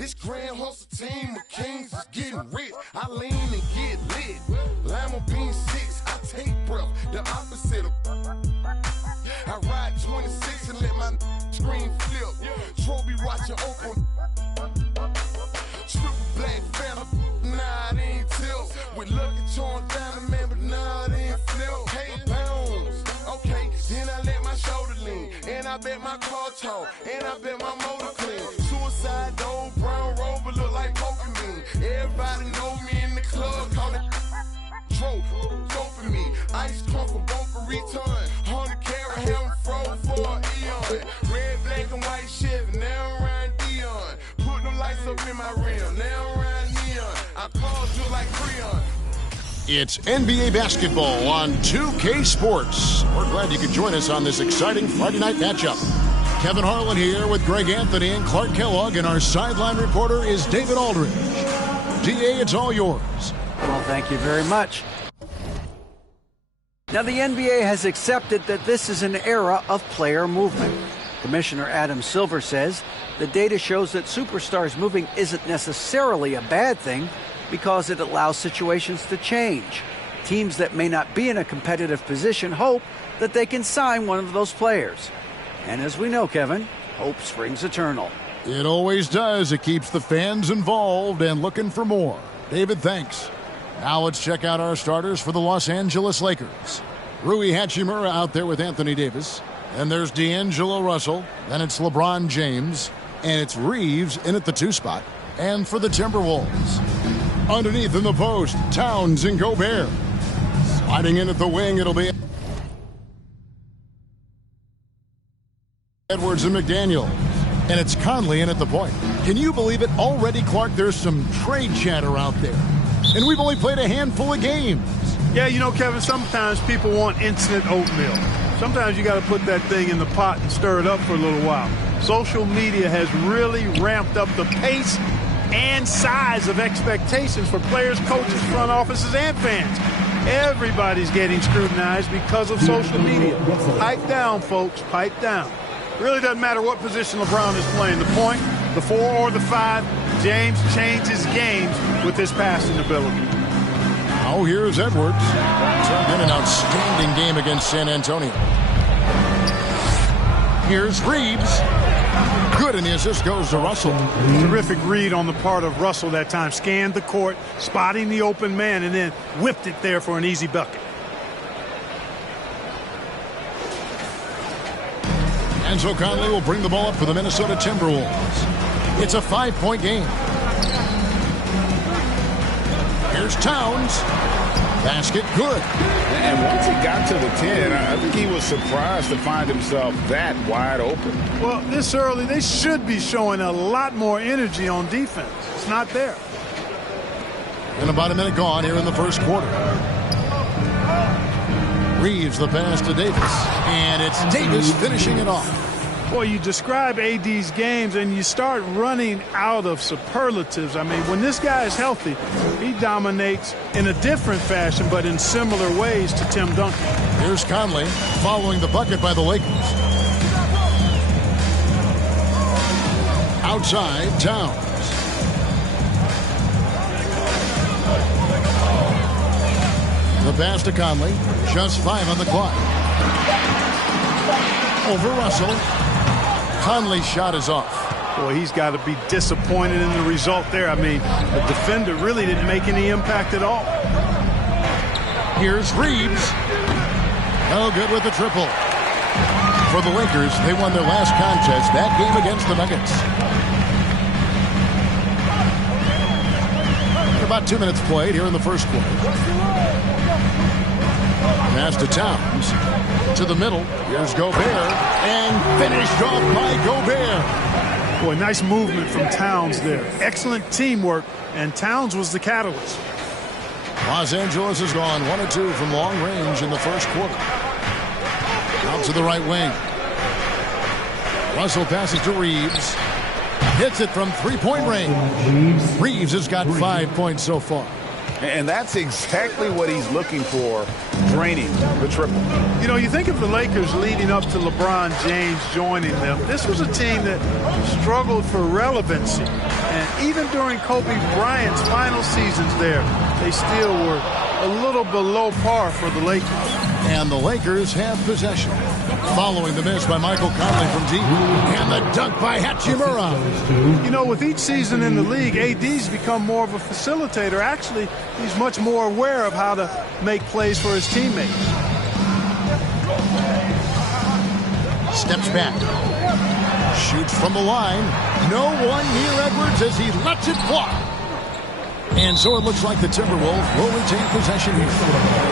This grand hustle team of kings is getting rich. I lean and get lit. Lima bean 6, I take breath. The opposite of I ride 26 and let my screen flip. Trophy watching Oprah. Triple black phantom. Nah, it ain't tilt. With Lucky Charms down the man, but nah, it ain't flip. Hey, pounds. Okay, then I let my shoulder lean. And I bet my car tall. And I bet my motor clean. Suicide dope, brown rover look like Pokemon. Everybody know me in the club, call it Tro, for me. Ice come from Boca Raton. 100 carat ham fro for an eon. Red, black, and white Chevy, now around Dion. Put them lights up in my rim, now around Neon. I called you like Creon. It's NBA basketball on 2K Sports. We're glad you could join us on this exciting Friday night matchup. Kevin Harlan here with Greg Anthony and Clark Kellogg, and our sideline reporter is David Aldridge. DA, it's all yours. Well, thank you very much. Now, the NBA has accepted that this is an era of player movement. Commissioner Adam Silver says the data shows that superstars moving isn't necessarily a bad thing because it allows situations to change. Teams that may not be in a competitive position hope that they can sign one of those players. And as we know, Kevin, hope springs eternal. It always does. It keeps the fans involved and looking for more. David, thanks. Now let's check out our starters for the Los Angeles Lakers. Rui Hachimura out there with Anthony Davis. And there's D'Angelo Russell. Then it's LeBron James. And it's Reeves in at the 2 spot. And for the Timberwolves, underneath in the post, Towns and Gobert. Sliding in at the wing, it'll be Edwards and McDaniel. And it's Conley in at the point. Can you believe it? Already, Clark, there's some trade chatter out there. And we've only played a handful of games. Yeah, you know, Kevin, sometimes people want instant oatmeal. Sometimes you got to put that thing in the pot and stir it up for a little while. Social media has really ramped up the pace and size of expectations for players, coaches, front offices, and fans. Everybody's getting scrutinized because of social media. Pipe down, folks, pipe down. Really doesn't matter what position LeBron is playing, the point, the 4, or the 5. James changes games with his passing ability. Now here's Edwards. Turned in an outstanding game against San Antonio. Here's Reeves. Good, and the assist goes to Russell. Terrific read on the part of Russell that time. Scanned the court, spotting the open man, and then whipped it there for an easy bucket. And so Conley will bring the ball up for the Minnesota Timberwolves. It's a 5-point game. Here's Towns. Basket good. And once he got to the 10, I think he was surprised to find himself that wide open. Well, this early, they should be showing a lot more energy on defense. It's not there. And about a minute gone here in the first quarter. Reeves the pass to Davis. And it's Davis finishing it off. Boy, you describe AD's games and you start running out of superlatives. I mean, when this guy is healthy, he dominates in a different fashion, but in similar ways to Tim Duncan. Here's Conley following the bucket by the Lakers. Outside, Towns. The pass to Conley. Just 5 on the clock. Over Russell. Conley's shot is off. Boy, he's got to be disappointed in the result there. I mean, the defender really didn't make any impact at all. Here's Reeves. No good with the triple. For the Lakers, they won their last contest, that game against the Nuggets. About 2 minutes played here in the first quarter. Pass to Towns. To the middle. Here's Gobert. And finished off by Gobert. Boy, nice movement from Towns there. Excellent teamwork, and Towns was the catalyst. Los Angeles has gone 1 of 2 from long range in the first quarter. Out to the right wing. Russell passes to Reeves. Hits it from 3-point range. Reeves has got 5 points so far. And that's exactly what he's looking for, draining the triple. You know, you think of the Lakers leading up to LeBron James joining them. This was a team that struggled for relevancy. And even during Kobe Bryant's final seasons there, they still were a little below par for the Lakers. And the Lakers have possession. Following the miss by Michael Conley from deep. And the dunk by Hachimura. You know, with each season in the league, AD's become more of a facilitator. Actually, he's much more aware of how to make plays for his teammates. Steps back. Shoots from the line. No one near Edwards as he lets it fly. And so it looks like the Timberwolves will retain possession here.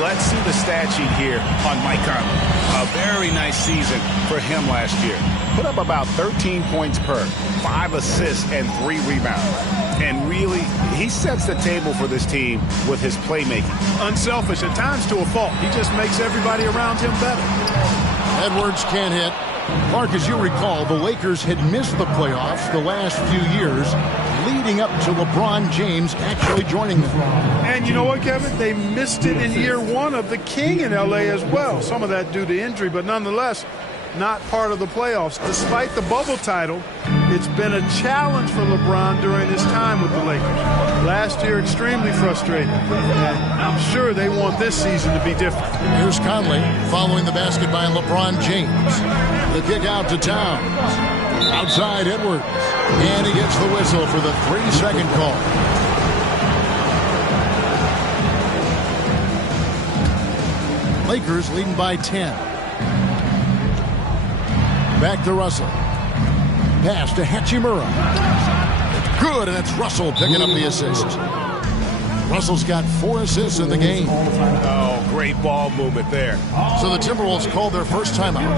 Let's see the stat sheet here on Mike Conley. A very nice season for him last year. Put up about 13 points per, 5 assists, and 3 rebounds. And really, he sets the table for this team with his playmaking. Unselfish, at times to a fault. He just makes everybody around him better. Edwards can't hit. Clark, as you recall, the Lakers had missed the playoffs the last few years, leading up to LeBron James actually joining them. And you know what, Kevin? They missed it in year 1 of the King in L.A. as well. Some of that due to injury, but nonetheless, not part of the playoffs. Despite the bubble title, it's been a challenge for LeBron during his time with the Lakers. Last year, extremely frustrating. And I'm sure they want this season to be different. Here's Conley following the basket by LeBron James. The kick out to Towns. Outside Edwards. And he gets the whistle for the 3-second call. Lakers leading by 10. Back to Russell. Pass to Hachimura. It's good, and it's Russell picking up the assist. Russell's got 4 assists in the game. Oh, great ball movement there. So the Timberwolves called their first timeout.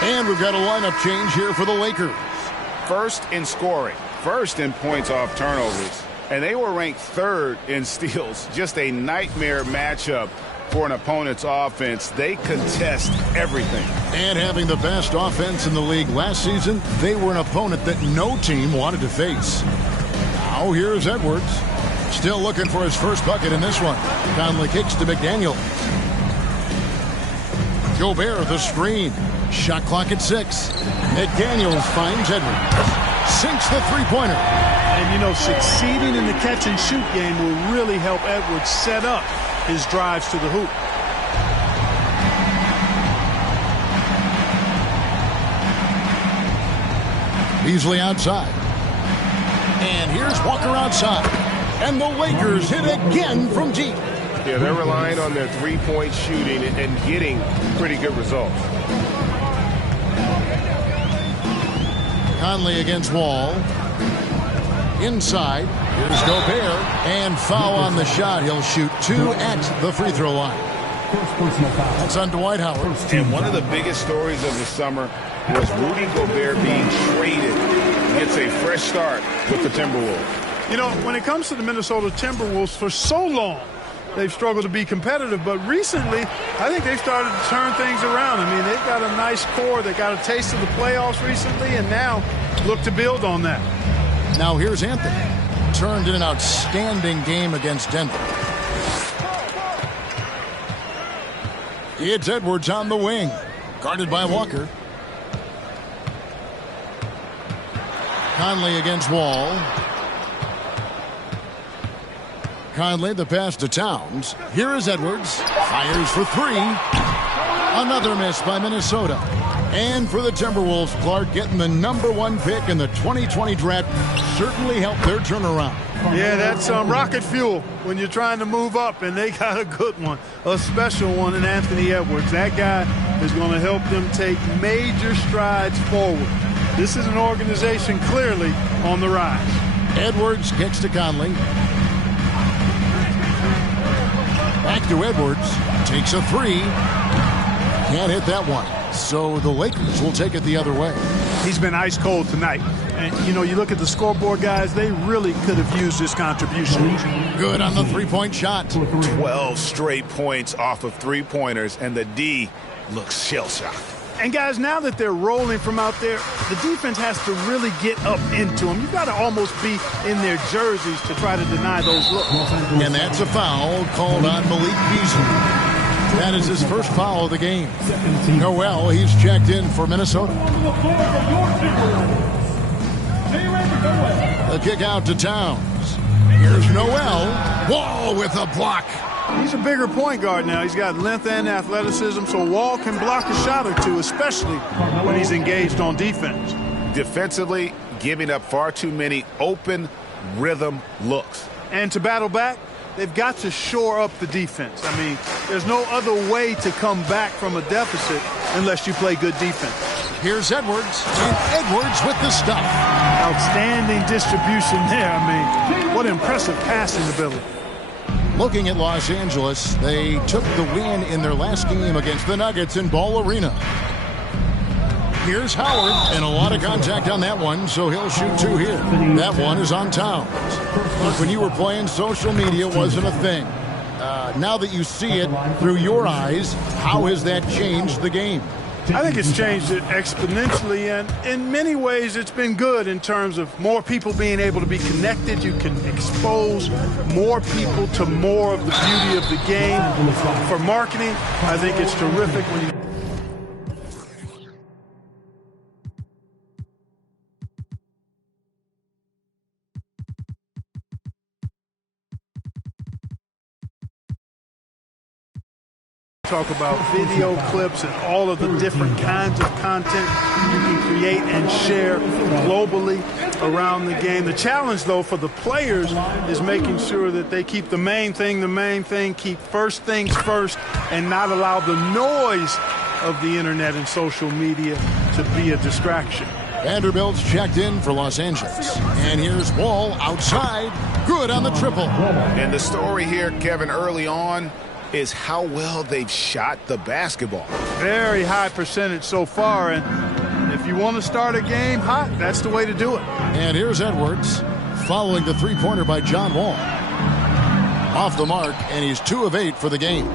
And we've got a lineup change here for the Lakers. First in scoring, first in points off turnovers, and they were ranked 3rd in steals. Just a nightmare matchup for an opponent's offense. They contest everything. And having the best offense in the league last season, they were an opponent that no team wanted to face. Now here's Edwards. Still looking for his first bucket in this one. Conley kicks to McDaniels. Gobert the screen. Shot clock at 6. McDaniels finds Edwards. Sinks the three-pointer. And, you know, succeeding in the catch-and-shoot game will really help Edwards set up his drives to the hoop. Beasley outside. And here's Walker outside. And the Lakers hit again from deep. Yeah, they're relying on their three-point shooting and getting pretty good results. Conley against Wall. Inside. Here's Gobert. And foul on the shot. He'll shoot 2 at the free throw line. That's on Dwight Howard. And one of the biggest stories of the summer was Rudy Gobert being traded. Gets a fresh start with the Timberwolves. You know, when it comes to the Minnesota Timberwolves, for so long, they've struggled to be competitive, but recently, I think they've started to turn things around. I mean, they've got a nice core. They got a taste of the playoffs recently, and now look to build on that. Now here's Anthony. Turned in an outstanding game against Denver. It's Edwards on the wing, guarded by Walker. Conley against Wall. Conley, the pass to Towns. Here is Edwards. Fires for three. Another miss by Minnesota. And for the Timberwolves, Clark, getting the #1 pick in the 2020 draft certainly helped their turnaround. Yeah, that's rocket fuel when you're trying to move up, and they got a good one, a special one in Anthony Edwards. That guy is going to help them take major strides forward. This is an organization clearly on the rise. Edwards kicks to Conley. Back to Edwards. Takes a three. Can't hit that one. So the Lakers will take it the other way. He's been ice cold tonight. And, you know, you look at the scoreboard, guys, they really could have used this contribution. Good on the three-point shot. 12 straight points off of three-pointers, and the D looks shell-shocked. And, guys, now that they're rolling from out there, the defense has to really get up into them. You've got to almost be in their jerseys to try to deny those looks. And that's a foul called on Malik Beasley. That is his first foul of the game. Noel, he's checked in for Minnesota. The kick out to Towns. Here's Noel. Wall with a block. He's a bigger point guard now. He's got length and athleticism, so Wall can block a shot or two, especially when he's engaged on defense. Defensively, giving up far too many open rhythm looks. And to battle back, they've got to shore up the defense. I mean, there's no other way to come back from a deficit unless you play good defense. Here's Edwards, and Edwards with the stuff. Outstanding distribution there. I mean, what impressive passing ability. Looking at Los Angeles, they took the win in their last game against the Nuggets in Ball Arena. Here's Howard, and a lot of contact on that one, so he'll shoot two here. That one is on Towns. Look, when you were playing, social media wasn't a thing. Now that you see it through your eyes, how has that changed the game? I think it's changed it exponentially, and in many ways it's been good in terms of more people being able to be connected. You can expose more people to more of the beauty of the game. For marketing, I think it's terrific when you talk about video clips and all of the different kinds of content you can create and share globally around the game. The challenge, though, for the players is making sure that they keep the main thing, keep first things first, and not allow the noise of the internet and social media to be a distraction. Vanderbilt's checked in for Los Angeles. And here's Wall outside. Good on the triple. And the story here, Kevin, early on, is how well they've shot the basketball. Very high percentage so far, and if you want to start a game hot, that's the way to do it. And here's Edwards following the three-pointer by John Wall. Off the mark, and he's 2 of 8 for the game.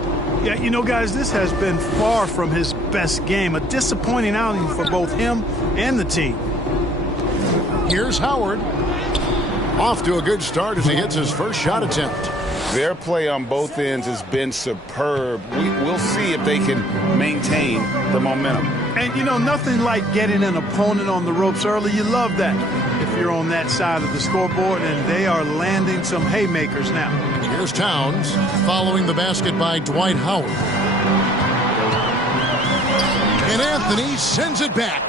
Yeah, you know, guys, this has been far from his best game. A disappointing outing for both him and the team. Here's Howard. Off to a good start as he hits his first shot attempt. Their play on both ends has been superb. We'll see if they can maintain the momentum. And, you know, nothing like getting an opponent on the ropes early. You love that if you're on that side of the scoreboard, and they are landing some haymakers now. Here's Towns following the basket by Dwight Howard. And Anthony sends it back.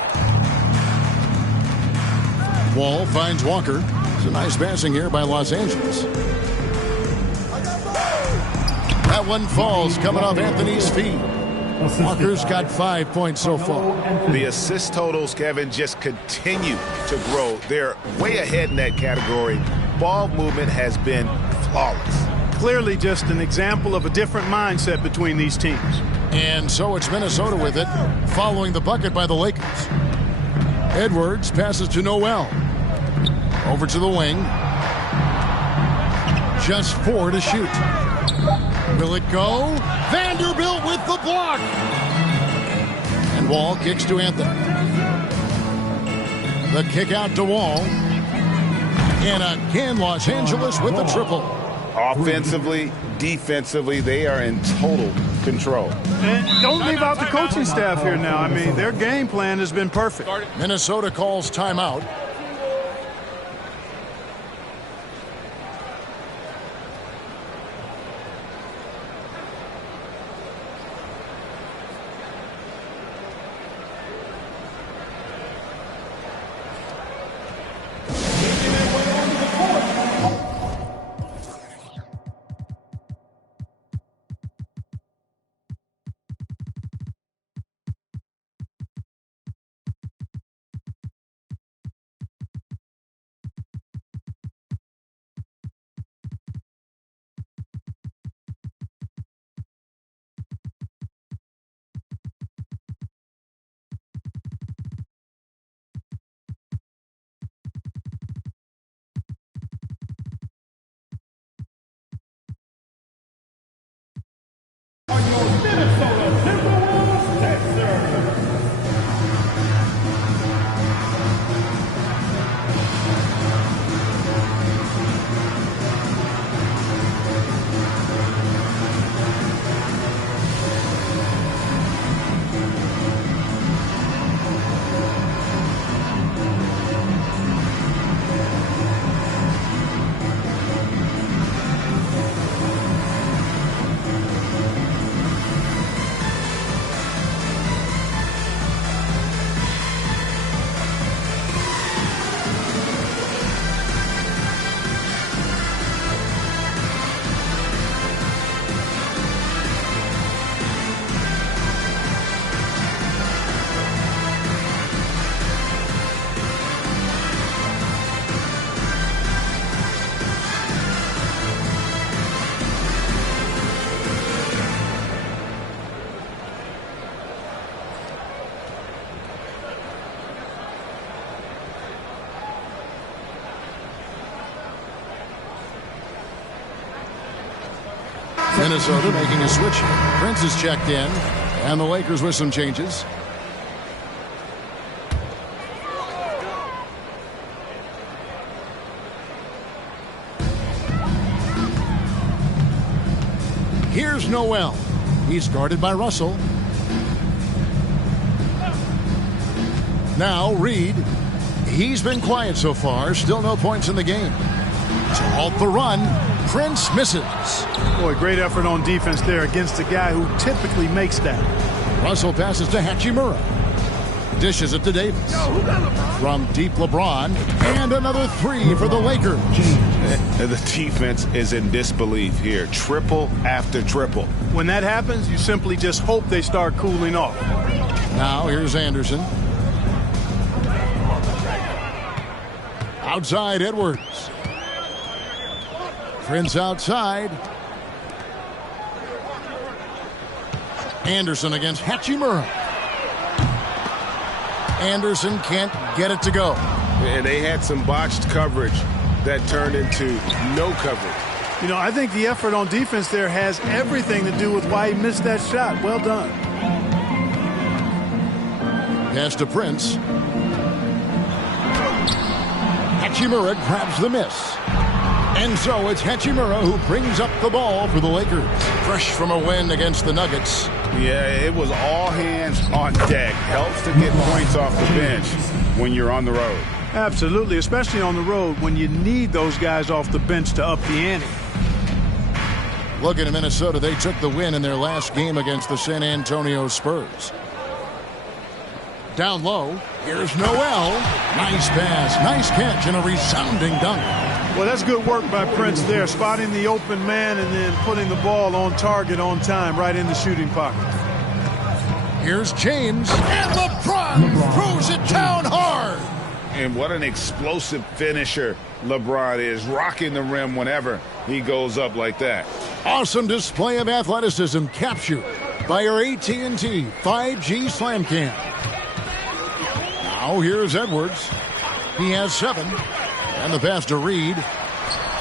Wall finds Walker. It's a nice passing here by Los Angeles. That one falls coming off Anthony's feet. Walker's got 5 points so far. The assist totals, Kevin, just continue to grow. They're way ahead in that category. Ball movement has been flawless. Clearly just an example of a different mindset between these teams. And so it's Minnesota with it, following the bucket by the Lakers. Edwards passes to Noel. Over to the wing. Just 4 to shoot. Will it go? Vanderbilt with the block. And Wall kicks to Anthony. The kick out to Wall. And again, Los Angeles with the triple. Offensively, defensively, they are in total control. And don't leave out the coaching staff here now. I mean, their game plan has been perfect. Minnesota calls timeout. Minnesota making a switch. Prince is checked in, and the Lakers with some changes. Here's Noel. He's guarded by Russell. Now Reed. He's been quiet so far. Still no points in the game. To halt the run, Prince misses. Boy, great effort on defense there against a guy who typically makes that. Russell passes to Hachimura. Dishes it to Davis. From deep LeBron. And another 3 for the Lakers. The defense is in disbelief here. Triple after triple. When that happens, you simply just hope they start cooling off. Now here's Anderson. Outside Edwards. Prince outside. Anderson against Hachimura. Anderson can't get it to go. And they had some botched coverage that turned into no coverage. You know, I think the effort on defense there has everything to do with why he missed that shot. Well done. Pass to Prince. Hachimura grabs the miss. And so it's Hachimura who brings up the ball for the Lakers. Fresh from a win against the Nuggets. Yeah, it was all hands on deck. Helps to get points off the bench when you're on the road. Absolutely, especially on the road when you need those guys off the bench to up the ante. Looking at Minnesota, they took the win in their last game against the San Antonio Spurs. Down low, here's Noel. Nice pass, nice catch, and a resounding dunk. Well, that's good work by Prince there, spotting the open man and then putting the ball on target on time, right in the shooting pocket. Here's James, and LeBron throws it down hard. And what an explosive finisher LeBron is, rocking the rim whenever he goes up like that. Awesome display of athleticism captured by our AT&T 5G Slam Cam. Now here's Edwards. He has 7. And the pass to Reed.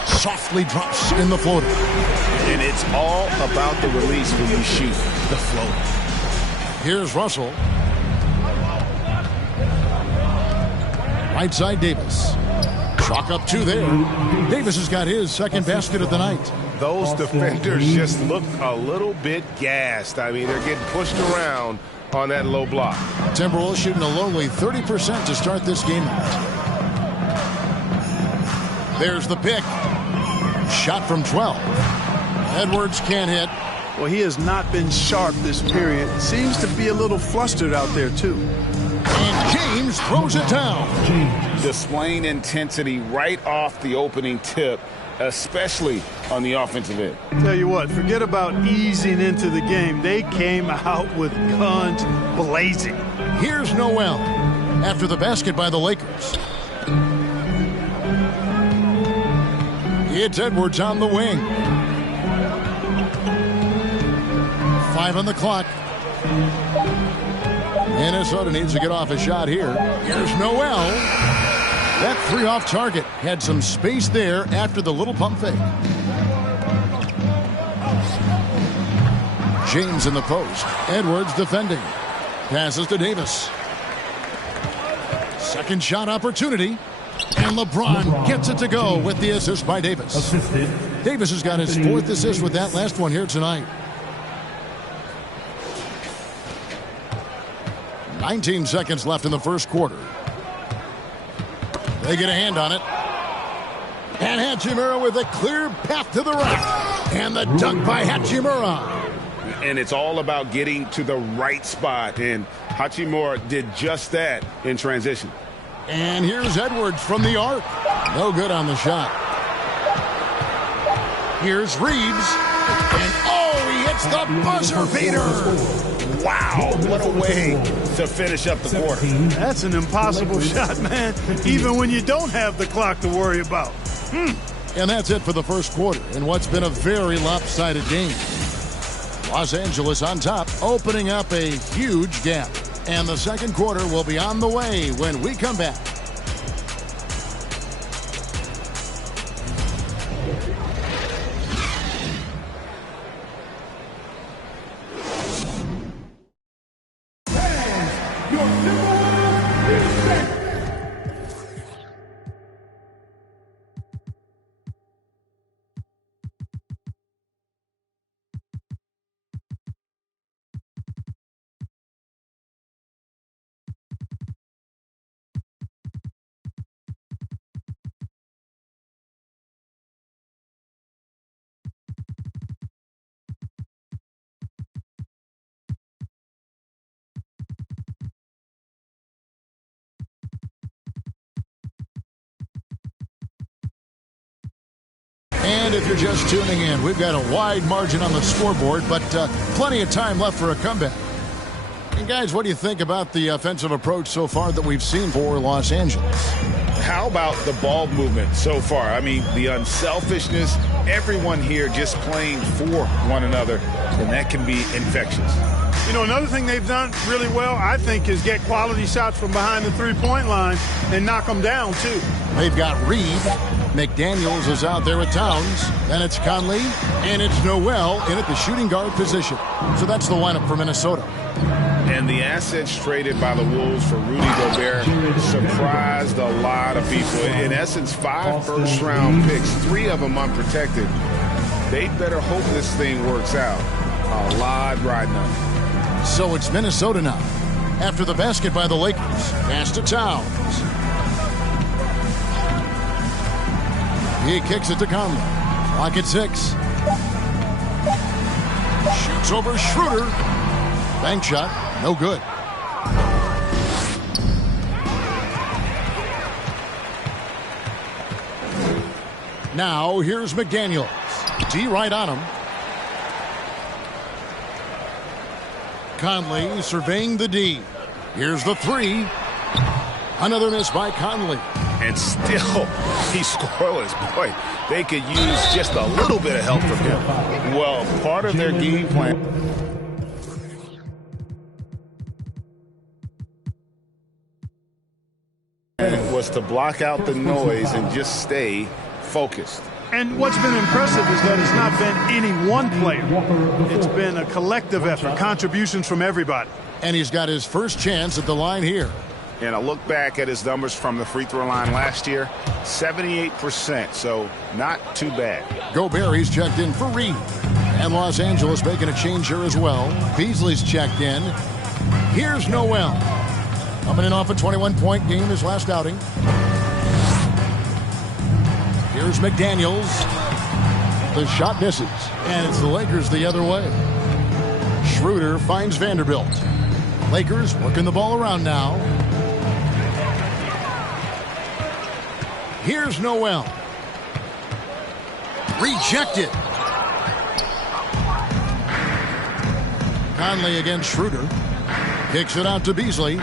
Softly drops in the floater. And it's all about the release when you shoot the floater. Here's Russell. Right side Davis. Chalk up 2 there. Davis has got his second basket of the night. Those defenders just look a little bit gassed. I mean, they're getting pushed around on that low block. Timberwolves shooting a lowly 30% to start this game out. There's the pick. Shot from 12. Edwards can't hit. Well, he has not been sharp this period. Seems to be a little flustered out there, too. And James throws it down. Displaying intensity right off the opening tip, especially on the offensive end. Tell you what, forget about easing into the game. They came out with guns blazing. Here's Noel after the basket by the Lakers. It's Edwards on the wing. 5 on the clock. Minnesota needs to get off a shot here. Here's Noel. That 3 off target. Had some space there after the little pump fake. James in the post. Edwards defending. Passes to Davis. Second shot opportunity. And LeBron gets it to go with the assist by Davis. Davis has got his 4th assist with that last one here tonight. 19 seconds left in the first quarter. They get a hand on it. And Hachimura with a clear path to the right. And the dunk by Hachimura. And it's all about getting to the right spot. And Hachimura did just that in transition. And here's Edwards from the arc. No good on the shot. Here's Reeves. And he hits the buzzer beater. Wow, what a way to finish up the quarter. That's an impossible shot, man, even when you don't have the clock to worry about. And that's it for the first quarter in what's been a very lopsided game. Los Angeles on top, opening up a huge gap. And the second quarter will be on the way when we come back. And if you're just tuning in, we've got a wide margin on the scoreboard, but plenty of time left for a comeback. And guys, what do you think about the offensive approach so far that we've seen for Los Angeles? How about the ball movement so far? I mean, the unselfishness, everyone here just playing for one another, and that can be infectious. You know, another thing they've done really well, I think, is get quality shots from behind the three-point line and knock them down, too. They've got Reed. McDaniels is out there with Towns. Then it's Conley. And it's Noel in at the shooting guard position. So that's the lineup for Minnesota. And the assets traded by the Wolves for Rudy Gobert surprised a lot of people. In essence, 5 first-round picks, 3 of them unprotected. They better hope this thing works out. A lot riding on it. So it's Minnesota now. After the basket by the Lakers. Pass to Towns. He kicks it to Conley. Clock at 6. Shoots over Schroeder. Bank shot. No good. Now here's McDaniels. D right on him. Conley surveying the D. Here's the 3. Another miss by Conley. And still, he's scoreless. Boy, they could use just a little bit of help from him. Well, part of their game plan was to block out the noise and just stay focused. And what's been impressive is that it's not been any one player. It's been a collective effort, contributions from everybody. And he's got his first chance at the line here. And I look back at his numbers from the free throw line last year, 78%, so not too bad. Gobert, he's checked in for Reed. And Los Angeles making a change here as well. Beasley's checked in. Here's Noel. Coming in off a 21-point game his last outing. Here's McDaniels. The shot misses. And it's the Lakers the other way. Schroeder finds Vanderbilt. Lakers working the ball around now. Here's Noel. Rejected. Conley against Schroeder. Kicks it out to Beasley.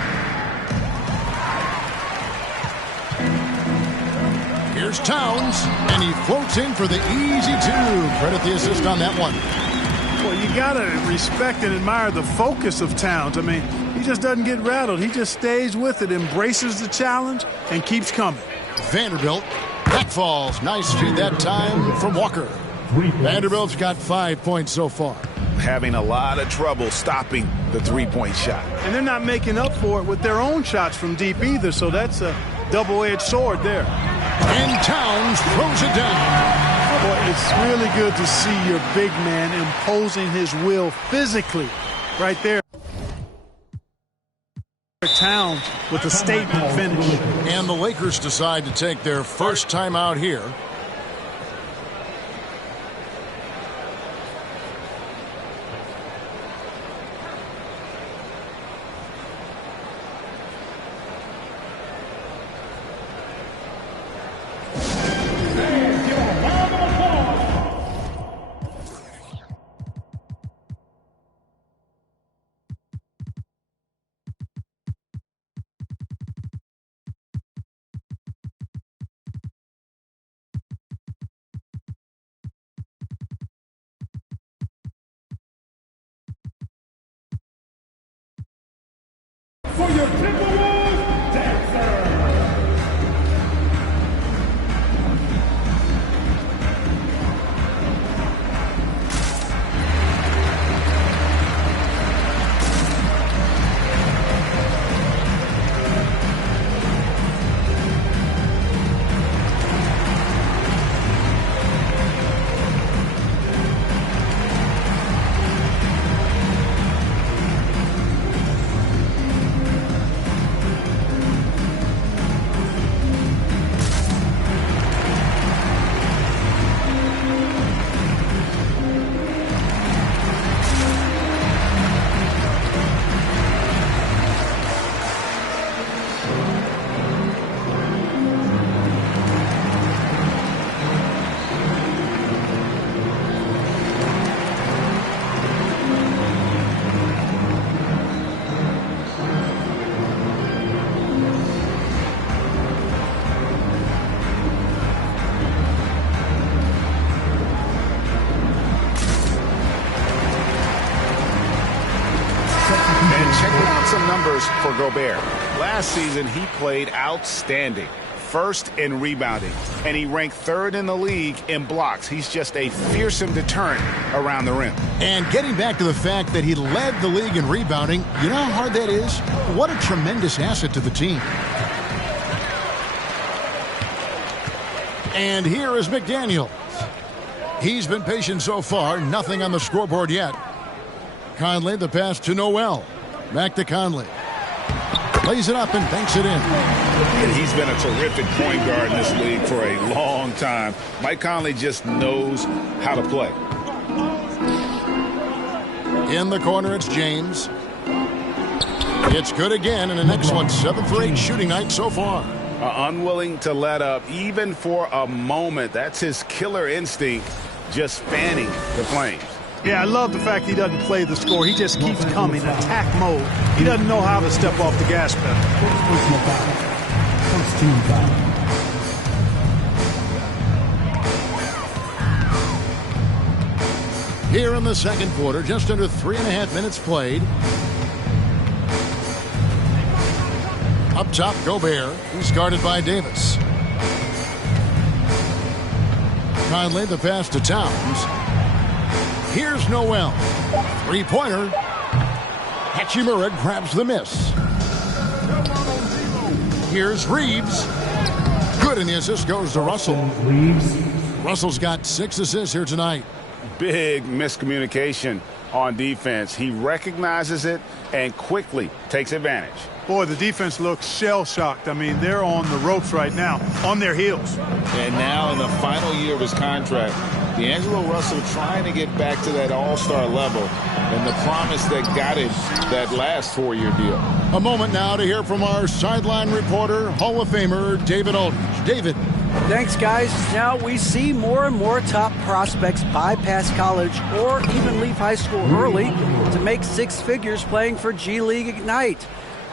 Here's Towns, and he floats in for the easy two. Credit the assist on that one. Well, you got to respect and admire the focus of Towns. I mean, he just doesn't get rattled. He just stays with it, embraces the challenge, and keeps coming. Vanderbilt, that falls. Nice feed that time from Walker. Vanderbilt's got 5 points so far. Having a lot of trouble stopping the three-point shot. And they're not making up for it with their own shots from deep either, so that's a double-edged sword there. And Towns throws it down. Boy, it's really good to see your big man imposing his will physically right there. Towns with a statement finish. And the Lakers decide to take their first time out here. For your Timberwolves dancer. Some numbers for Gobert. Last season, he played outstanding. First in rebounding, and he ranked third in the league in blocks. He's just a fearsome deterrent around the rim. And getting back to the fact that he led the league in rebounding, you know how hard that is? What a tremendous asset to the team. And here is McDaniels. He's been patient so far, nothing on the scoreboard yet. Conley, the pass to Noel. Back to Conley. Lays it up and banks it in. And he's been a terrific point guard in this league for a long time. Mike Conley just knows how to play. In the corner, it's James. It's good again, and an excellent 7 for 8 shooting night so far. Unwilling to let up even for a moment. That's his killer instinct, just fanning the flames. Yeah, I love the fact he doesn't play the score. He just keeps coming, attack mode. He doesn't know how to step off the gas pedal. Team foul. Here in the second quarter, just under 3.5 minutes played. Up top, Gobert. He's guarded by Davis. Conley, the pass to Towns. Here's Noel. Three-pointer. Hachimura grabs the miss. Here's Reeves. Good, and the assist goes to Russell. Russell's got 6 assists here tonight. Big miscommunication on defense. He recognizes it and quickly takes advantage. Boy, the defense looks shell-shocked. I mean, they're on the ropes right now, on their heels. And now in the final year of his contract, D'Angelo Russell trying to get back to that all-star level and the promise that got him that last 4-year deal. A moment now to hear from our sideline reporter, Hall of Famer David Aldridge. David. Thanks, guys. Now we see more and more top prospects bypass college or even leave high school early to make 6 figures playing for G League Ignite.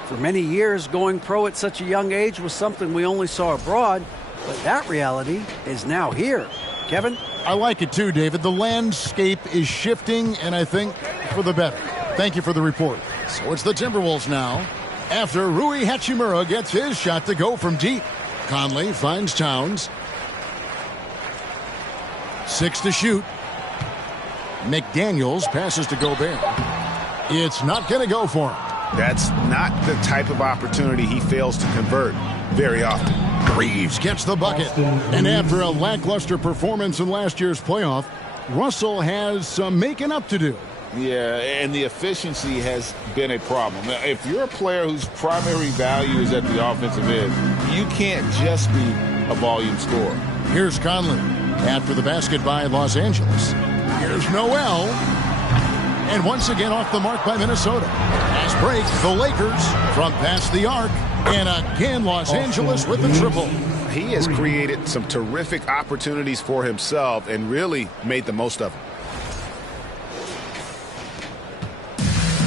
For many years, going pro at such a young age was something we only saw abroad, but that reality is now here. Kevin? I like it too, David. The landscape is shifting, and I think for the better. Thank you for the report. So it's the Timberwolves now. After Rui Hachimura gets his shot to go from deep. Conley finds Towns. 6 to shoot. McDaniels passes to Gobert. It's not going to go for him. That's not the type of opportunity he fails to convert very often. Reeves gets the bucket. And after a lackluster performance in last year's playoff, Russell has some making up to do. Yeah, and the efficiency has been a problem. Now, if you're a player whose primary value is at the offensive end, you can't just be a volume scorer. Here's Conley after the basket by Los Angeles. Here's Noel. And once again off the mark by Minnesota. As break, the Lakers from past the arc. And again, Los Angeles with the triple. He has created some terrific opportunities for himself and really made the most of them.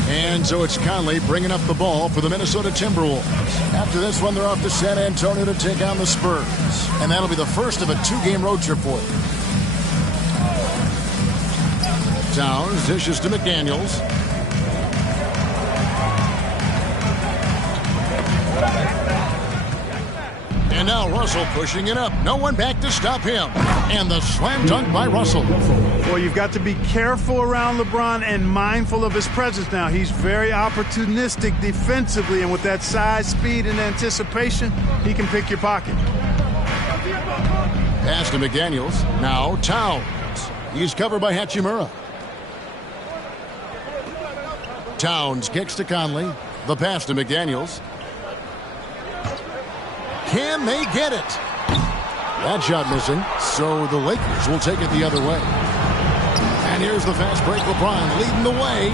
And so it's Conley bringing up the ball for the Minnesota Timberwolves. After this one, they're off to San Antonio to take on the Spurs. And that'll be the first of a 2-game road trip for them. Towns dishes to McDaniels. And now Russell pushing it up. No one back to stop him. And the slam dunk by Russell. Well, you've got to be careful around LeBron and mindful of his presence now. He's very opportunistic defensively, and with that size, speed, and anticipation, he can pick your pocket. Pass to McDaniels. Now Towns. He's covered by Hachimura. Towns kicks to Conley. The pass to McDaniels. Can they get it? That shot missing, so the Lakers will take it the other way. And here's the fast break. LeBron leading the way.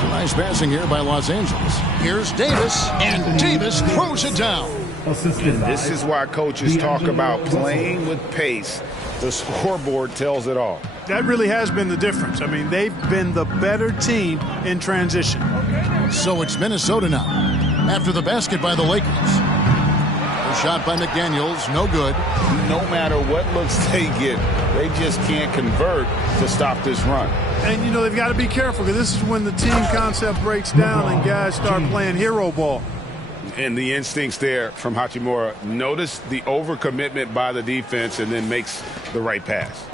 Some nice passing here by Los Angeles. Here's Davis, and Davis throws it down. This is why coaches talk about playing with pace. The scoreboard tells it all. That really has been the difference. I mean, they've been the better team in transition. So it's Minnesota now. After the basket by the Lakers. The shot by McDaniels, no good. No matter what looks they get, they just can't convert to stop this run. And, you know, they've got to be careful because this is when the team concept breaks down and guys start playing hero ball. And the instincts there from Hachimura. Notice the overcommitment by the defense and then makes the right pass.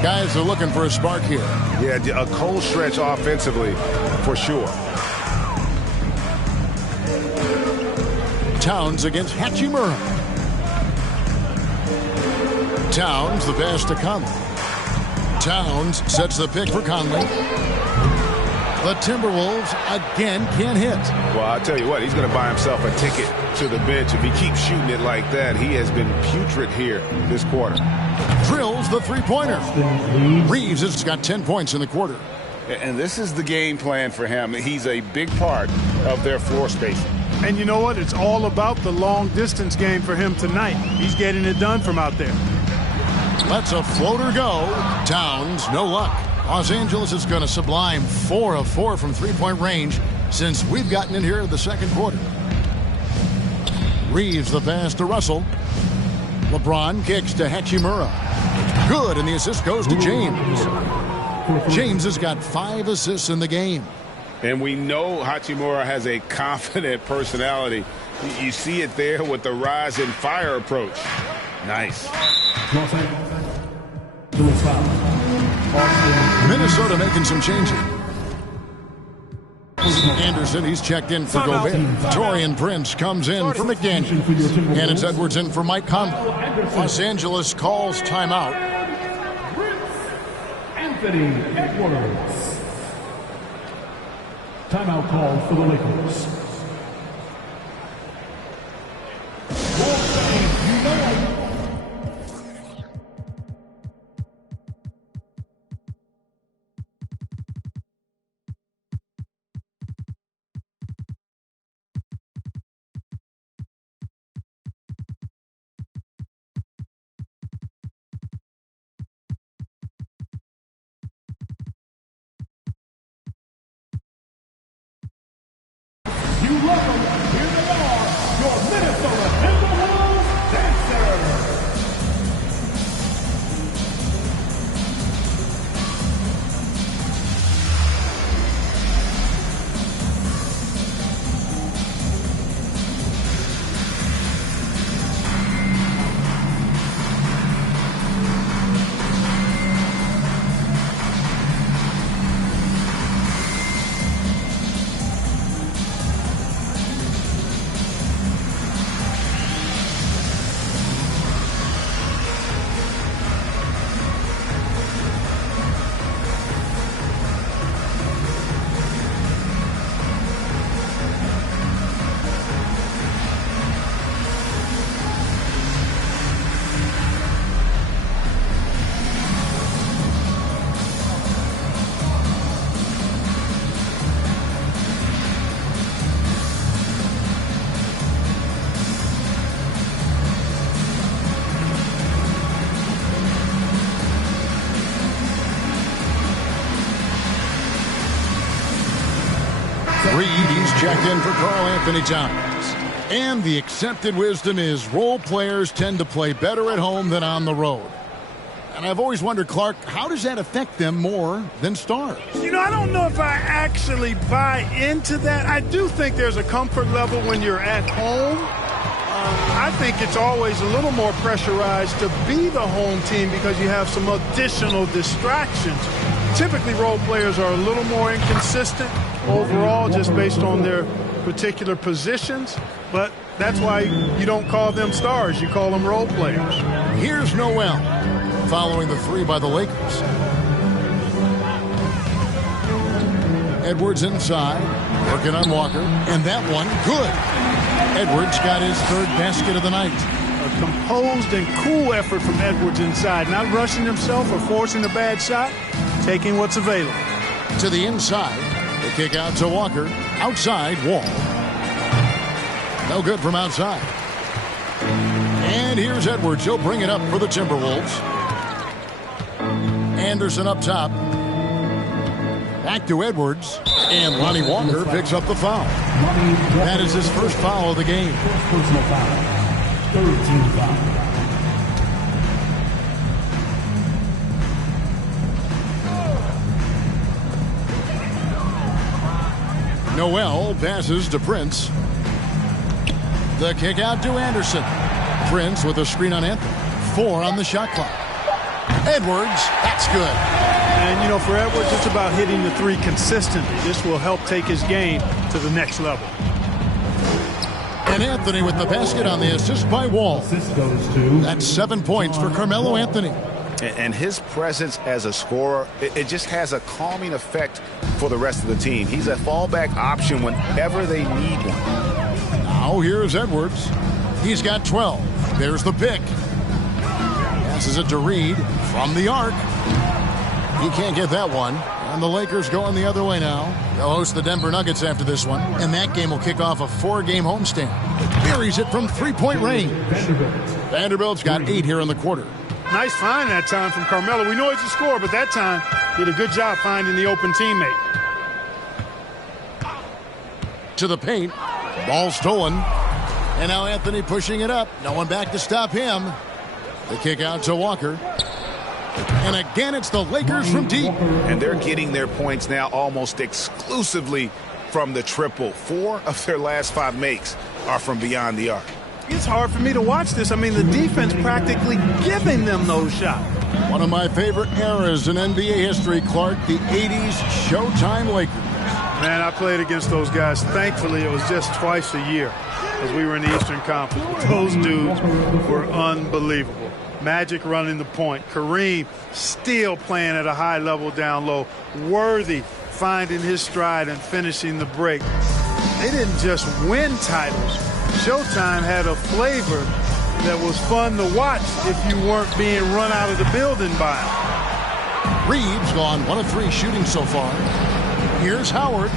Guys are looking for a spark here. Yeah, a cold stretch offensively for sure. Towns against Hachimura. Towns, the pass to Conley. Towns sets the pick for Conley. The Timberwolves again can't hit. Well, I'll tell you what, he's going to buy himself a ticket to the bench if he keeps shooting it like that. He has been putrid here this quarter. Drills the three-pointer. Reeves has got 10 points in the quarter. And this is the game plan for him. He's a big part of their floor spacing. And you know what? It's all about the long-distance game for him tonight. He's getting it done from out there. Lets a floater go. Towns, no luck. Los Angeles is going to sublime 4 of 4 from three-point range. since we've gotten in here in the second quarter. Reeves the pass to Russell. LeBron kicks to Hachimura. Good, and the assist goes to James. James has got 5 assists in the game. And we know Hachimura has a confident personality. You see it there with the rise and fire approach. Nice. Minnesota making some changes. Anderson, he's checked in for Gobert. Taurean Prince comes in for McDaniel. And it's Edwards in for Mike Conley. Los Angeles calls timeout. Anthony Edwards. Timeout call for the Lakers. Reed, he's checked in for Karl Anthony Towns. And the accepted wisdom is role players tend to play better at home than on the road. And I've always wondered, Clark, how does that affect them more than stars? You know, I don't know if I actually buy into that. I do think there's a comfort level when you're at home. I think it's always a little more pressurized to be the home team because you have some additional distractions. Typically, role players are a little more inconsistent overall just based on their particular positions, but that's why you don't call them stars. You call them role players. Here's Noel following the 3 by the Lakers. Edwards inside, working on Walker, and that one good. Edwards got his 3rd basket of the night. A composed and cool effort from Edwards inside, not rushing himself or forcing a bad shot, taking what's available. To the inside, the kick out to Walker, outside Wall. No good from outside. And here's Edwards, he'll bring it up for the Timberwolves. Anderson up top. Back to Edwards, and Lonnie Walker picks up the foul. That is his first foul of the game. Personal foul. 13 foul. Noel passes to Prince. The kick out to Anderson. Prince with a screen on Anthony. 4 on the shot clock. Edwards, that's good. And, you know, for Edwards, it's about hitting the 3 consistently. This will help take his game to the next level. And Anthony with the basket on the assist by Wall. Assist goes to... That's 7 points for Carmelo Anthony. And his presence as a scorer, it just has a calming effect for the rest of the team. He's a fallback option whenever they need one. Now here's Edwards. He's got 12. There's the pick. Passes it to Reed from the arc. He can't get that one. And the Lakers going the other way now. They'll host the Denver Nuggets after this one. And that game will kick off a 4-game homestand. Buries it from 3-point range. Vanderbilt's got 8 here in the quarter. Nice find that time from Carmelo. We know he's a scorer, but that time did a good job finding the open teammate. to the paint. Ball stolen. And now Anthony pushing it up. No one back to stop him. The kick out to Walker. And again, it's the Lakers from deep. And they're getting their points now almost exclusively from the triple. 4 of their last 5 makes are from beyond the arc. It's hard for me to watch this. I mean, the defense practically giving them those shots. One of my favorite eras in NBA history, Clark, the 80s Showtime Lakers. Man, I played against those guys. Thankfully, it was just twice a year as we were in the Eastern Conference. But those dudes were unbelievable. Magic running the point. Kareem still playing at a high level down low. Worthy finding his stride and finishing the break. They didn't just win titles. Showtime had a flavor that was fun to watch if you weren't being run out of the building by him. Reeves gone 1 of 3 shooting so far. Here's Howard.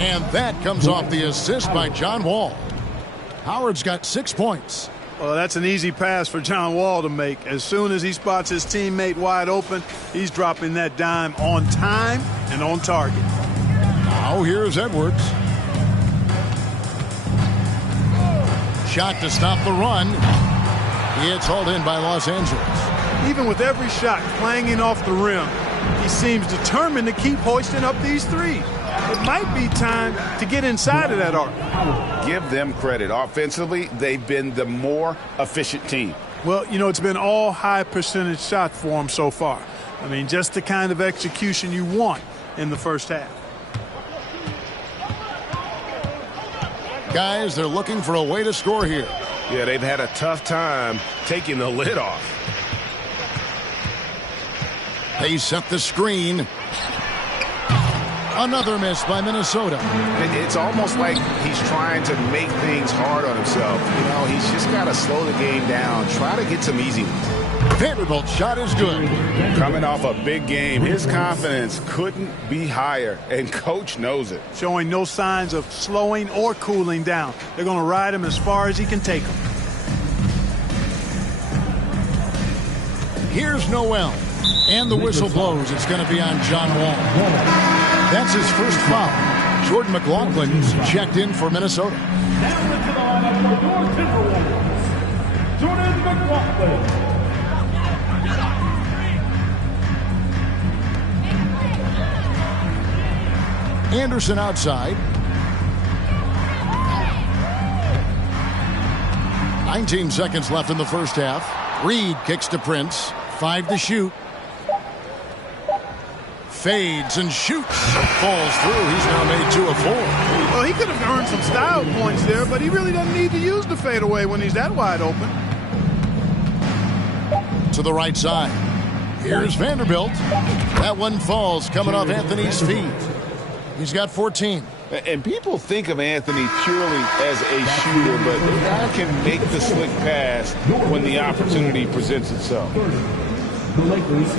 And that comes off the assist by John Wall. Howard's got 6 points. Well, that's an easy pass for John Wall to make. As soon as he spots his teammate wide open, he's dropping that dime on time and on target. Now here's Edwards. Shot to stop the run. It's hauled in by Los Angeles. Even with every shot clanging off the rim, he seems determined to keep hoisting up these threes. It might be time to get inside of that arc. Give them credit. Offensively, they've been the more efficient team. Well, you know, it's been all high percentage shots for them so far. I mean, just the kind of execution you want in the first half. Guys, they're looking for a way to score here. Yeah, they've had a tough time taking the lid off. They set the screen. Another miss by Minnesota. It's almost like he's trying to make things hard on himself. You know, he's just got to slow the game down, try to get some easy ones. Vanderbilt's shot is good. Coming off a big game, his confidence couldn't be higher, and coach knows it. Showing no signs of slowing or cooling down. They're going to ride him as far as he can take him. Here's Noel. And the whistle blows. It's going to be on John Wall. That's his first foul. Jordan McLaughlin's checked in for Minnesota. Now into the lineup for your Timberwolves, Jordan McLaughlin. Anderson outside. 19 seconds left in the first half. Reed kicks to Prince. 5 to shoot. Fades and shoots. Falls through. He's now made 2 of 4. Well, he could have earned some style points there, but he really doesn't need to use the fadeaway when he's that wide open. To the right side. Here's Vanderbilt. That one falls coming off Anthony's feet. He's got 14. And people think of Anthony purely as a shooter, but the guy can make the slick pass when the opportunity presents itself. The Lakers,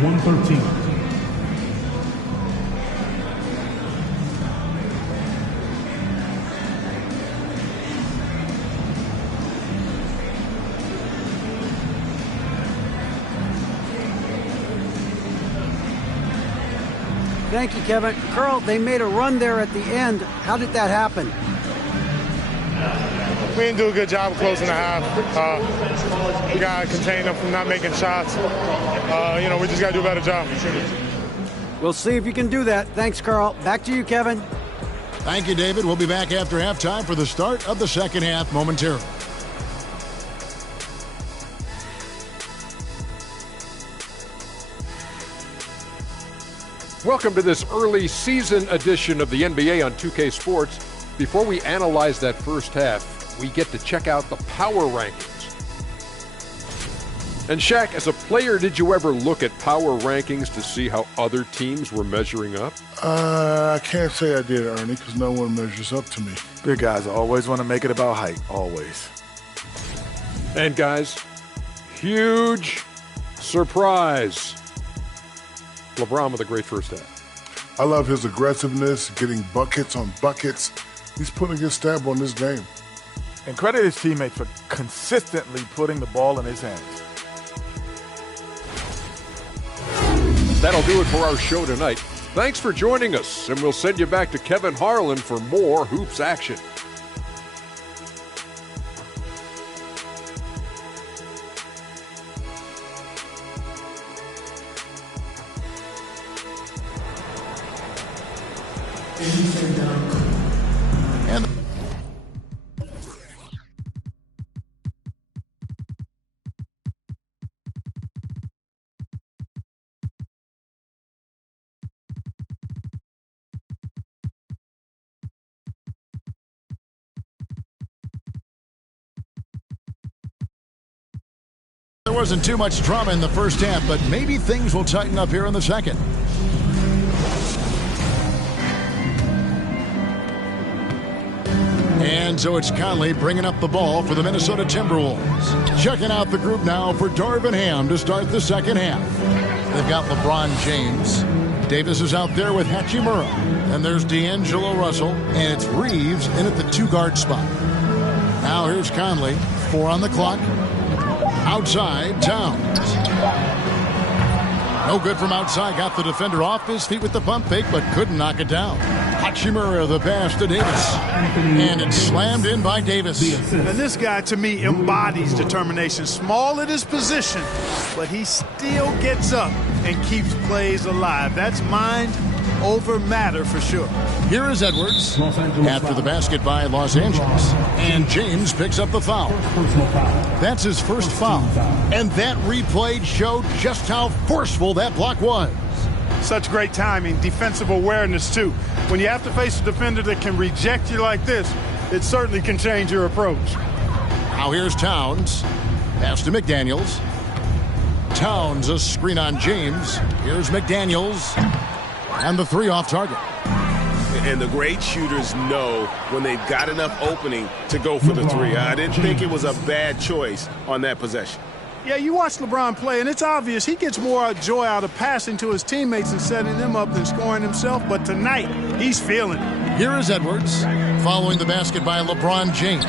113. Thank you, Kevin. Carl, they made a run there at the end. How did that happen? We didn't do a good job of closing the half. We got to contain them from not making shots. We just got to do a better job. We'll see if you can do that. Thanks, Carl. Back to you, Kevin. Thank you, David. We'll be back after halftime for the start of the second half momentarily. Welcome to this early season edition of the NBA on 2K Sports. Before we analyze that first half, we get to check out the power rankings. And Shaq, as a player, did you ever look at power rankings to see how other teams were measuring up? I can't say I did, Ernie, because no one measures up to me. Big guys always want to make it about height, always. And guys, huge surprise. LeBron with a great first half. I love his aggressiveness, getting buckets on buckets. He's putting his stamp on this game. And credit his teammates for consistently putting the ball in his hands. That'll do it for our show tonight. Thanks for joining us, and we'll send you back to Kevin Harlan for more hoops action. And there wasn't too much drama in the first half, but maybe things will tighten up here in the second. And so it's Conley bringing up the ball for the Minnesota Timberwolves. Checking out the group now for Darvin Ham to start the second half. They've got LeBron James. Davis is out there with Hachimura. And there's D'Angelo Russell. And it's Reeves in at the 2-guard spot. Now here's Conley. 4 on the clock. Outside, Towns. No good from outside. Got the defender off his feet with the pump fake, but couldn't knock it down. Hachimura, the pass to Davis. And it's slammed in by Davis. And this guy, to me, embodies determination. Small at his position, but he still gets up and keeps plays alive. That's mind over matter for sure. Here is Edwards after the basket by Los Angeles. And James picks up the foul. That's his first foul. And that replay showed just how forceful that block was. Such great timing, defensive awareness, too. When you have to face a defender that can reject you like this, it certainly can change your approach. Now here's Towns. Pass to McDaniels. Towns, a screen on James. Here's McDaniels. And the 3 off target. And the great shooters know when they've got enough opening to go for the 3. I didn't think it was a bad choice on that possession. Yeah, you watch LeBron play, and it's obvious he gets more joy out of passing to his teammates and setting them up than scoring himself. But tonight, he's feeling it. Here is Edwards, following the basket by LeBron James.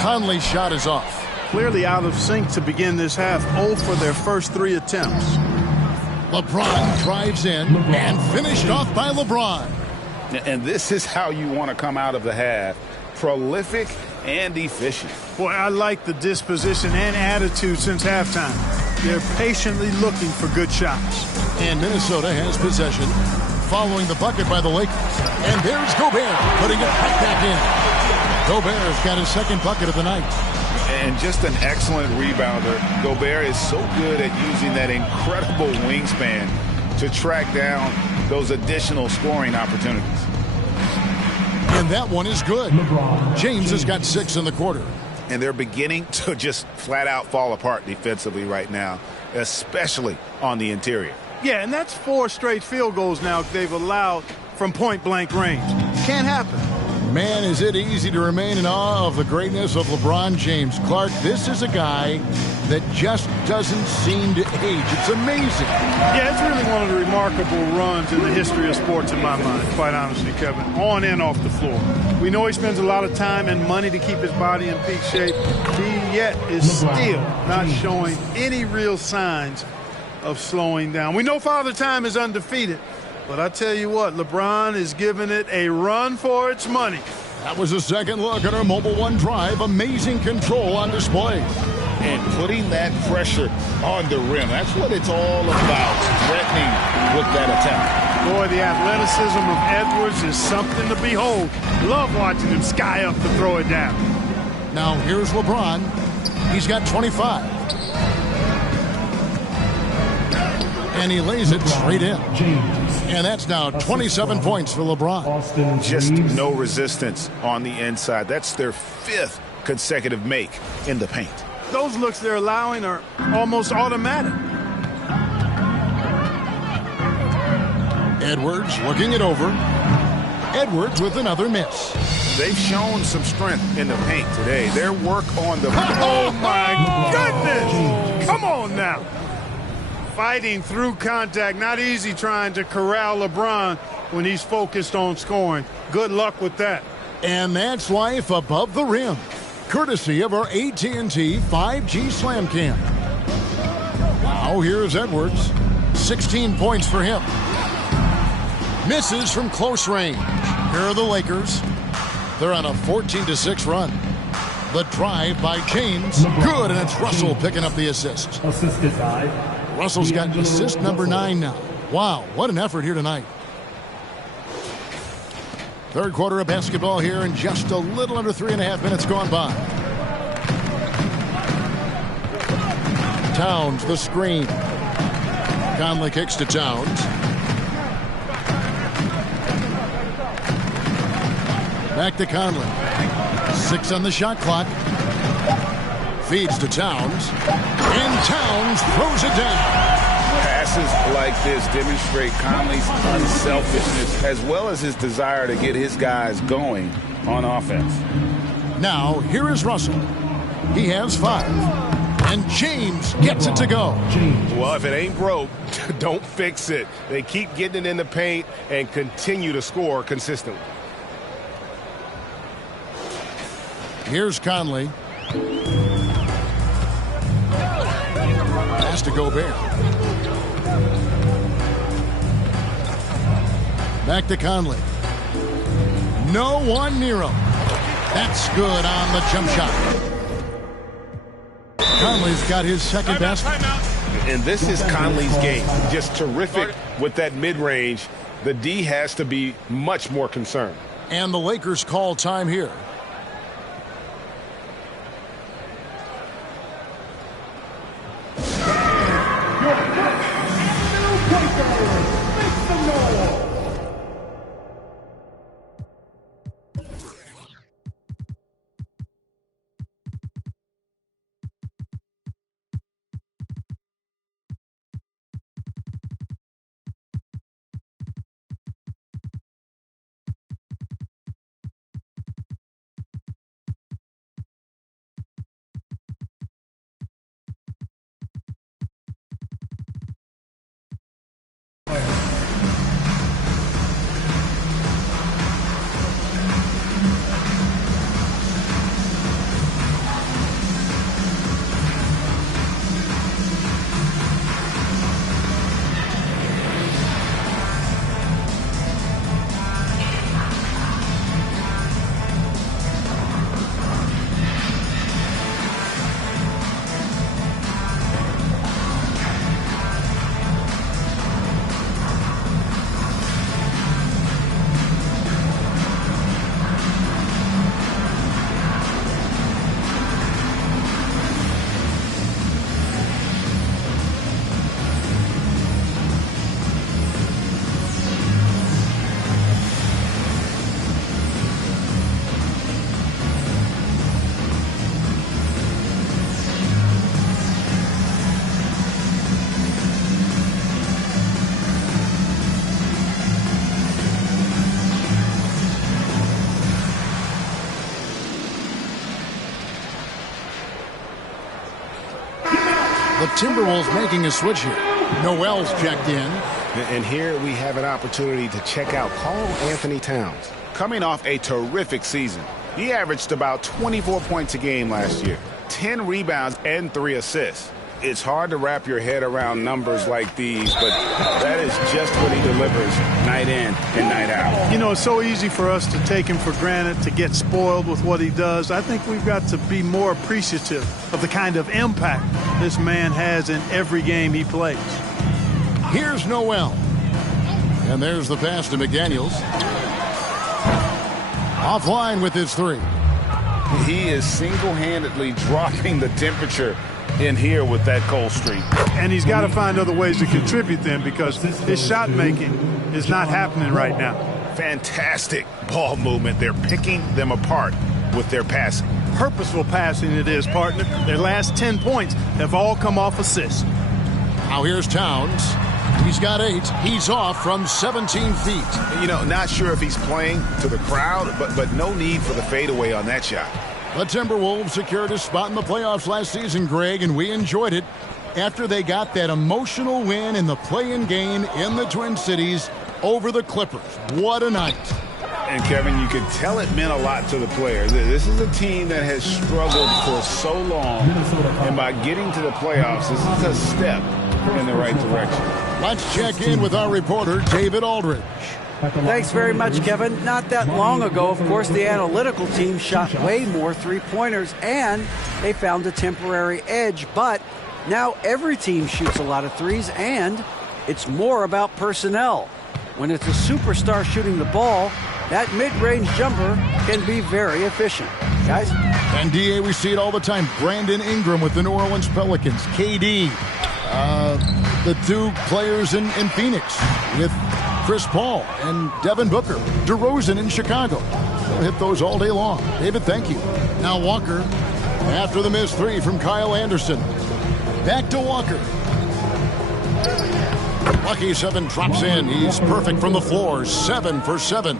Conley's shot is off. Clearly out of sync to begin this half. 0 for their first 3 attempts. LeBron drives in and finished off by LeBron. And this is how you want to come out of the half. Prolific and efficient. Boy, I like the disposition and attitude since halftime. They're patiently looking for good shots. And Minnesota has possession following the bucket by the Lakers. And there's Gobert putting it right back in. Gobert's got his second bucket of the night. And just an excellent rebounder. Gobert is so good at using that incredible wingspan to track down those additional scoring opportunities. And that one is good. James has got 6 in the quarter. And they're beginning to just flat out fall apart defensively right now, especially on the interior. Yeah, and that's 4 straight field goals now they've allowed from point-blank range. Can't happen. Man, is it easy to remain in awe of the greatness of LeBron James. Clark, this is a guy that just doesn't seem to age. It's amazing. Yeah, it's really one of the remarkable runs in the history of sports in my mind, quite honestly, Kevin. On and off the floor. We know he spends a lot of time and money to keep his body in peak shape. He yet is still not showing any real signs of slowing down. We know Father Time is undefeated. But I tell you what, LeBron is giving it a run for its money. That was a second look at our Mobile One Drive. Amazing control on display. And putting that pressure on the rim. That's what it's all about, threatening with that attack. Boy, the athleticism of Edwards is something to behold. Love watching him sky up to throw it down. Now here's LeBron. He's got 25. And he lays it straight in. And that's now 27 points for LeBron. Just no resistance on the inside. That's their 5th consecutive make in the paint. Those looks they're allowing are almost automatic. Edwards looking it over. Edwards with another miss. They've shown some strength in the paint today. Their work on the... Oh, my goodness! Come on now. Fighting through contact. Not easy trying to corral LeBron when he's focused on scoring. Good luck with that. And that's life above the rim. Courtesy of our AT&T 5G Slam Cam. Now here's Edwards. 16 points for him. Misses from close range. Here are the Lakers. They're on a 14-6 run. The drive by James. Good, and it's Russell picking up the assist. Assisted by Russell's got assist number 9 now. Wow, what an effort here tonight. Third quarter of basketball here, and just a little under 3.5 minutes gone by. Towns, the screen. Conley kicks to Towns. Back to Conley. 6 on the shot clock. Feeds to Towns. And Towns throws it down. Passes like this demonstrate Conley's unselfishness as well as his desire to get his guys going on offense. Now, here is Russell. He has 5. And James gets it to go. Well, if it ain't broke, don't fix it. They keep getting it in the paint and continue to score consistently. Here's Conley. Pass to Gobert. Back to Conley. No one near him. That's good on the jump shot. Conley's got his second best. And this is Conley's game. Just terrific with that mid-range. The D has to be much more concerned. And the Lakers call time here. The Timberwolves making a switch here. Noel's checked in. And here we have an opportunity to check out Karl Anthony Towns. Coming off a terrific season, he averaged about 24 points a game last year, 10 rebounds and 3 assists. It's hard to wrap your head around numbers like these, but that is just what he delivers night in and night out. You know, it's so easy for us to take him for granted, to get spoiled with what he does. I think we've got to be more appreciative of the kind of impact this man has in every game he plays. Here's Noel. And there's the pass to McDaniels. Offline with his 3. He is single-handedly dropping the temperature in here with that cold streak. And he's got to find other ways to contribute then, because his shot making is not happening right now. Fantastic ball movement. They're picking them apart with their passing. Purposeful passing it is, partner. Their last 10 points have all come off assists. Now here's Towns. He's got 8. He's off from 17 feet. You know, not sure if he's playing to the crowd, but no need for the fadeaway on that shot. The Timberwolves secured a spot in the playoffs last season, Greg, and we enjoyed it after they got that emotional win in the play-in game in the Twin Cities over the Clippers. What a night. And, Kevin, you could tell it meant a lot to the players. This is a team that has struggled for so long, and by getting to the playoffs, this is a step in the right direction. Let's check in with our reporter, David Aldridge. Thanks very much, Kevin. Not that long ago, of course, the analytical team shot way more three-pointers, and they found a temporary edge. But now every team shoots a lot of threes, and it's more about personnel. When it's a superstar shooting the ball, that mid-range jumper can be very efficient. Guys? And DA, we see it all the time. Brandon Ingram with the New Orleans Pelicans. KD, the two players in Phoenix with Chris Paul and Devin Booker. DeRozan in Chicago. We'll hit those all day long. David, thank you. Now Walker, after the missed three from Kyle Anderson. Back to Walker. Lucky 7 drops in. He's perfect from the floor. 7 for 7.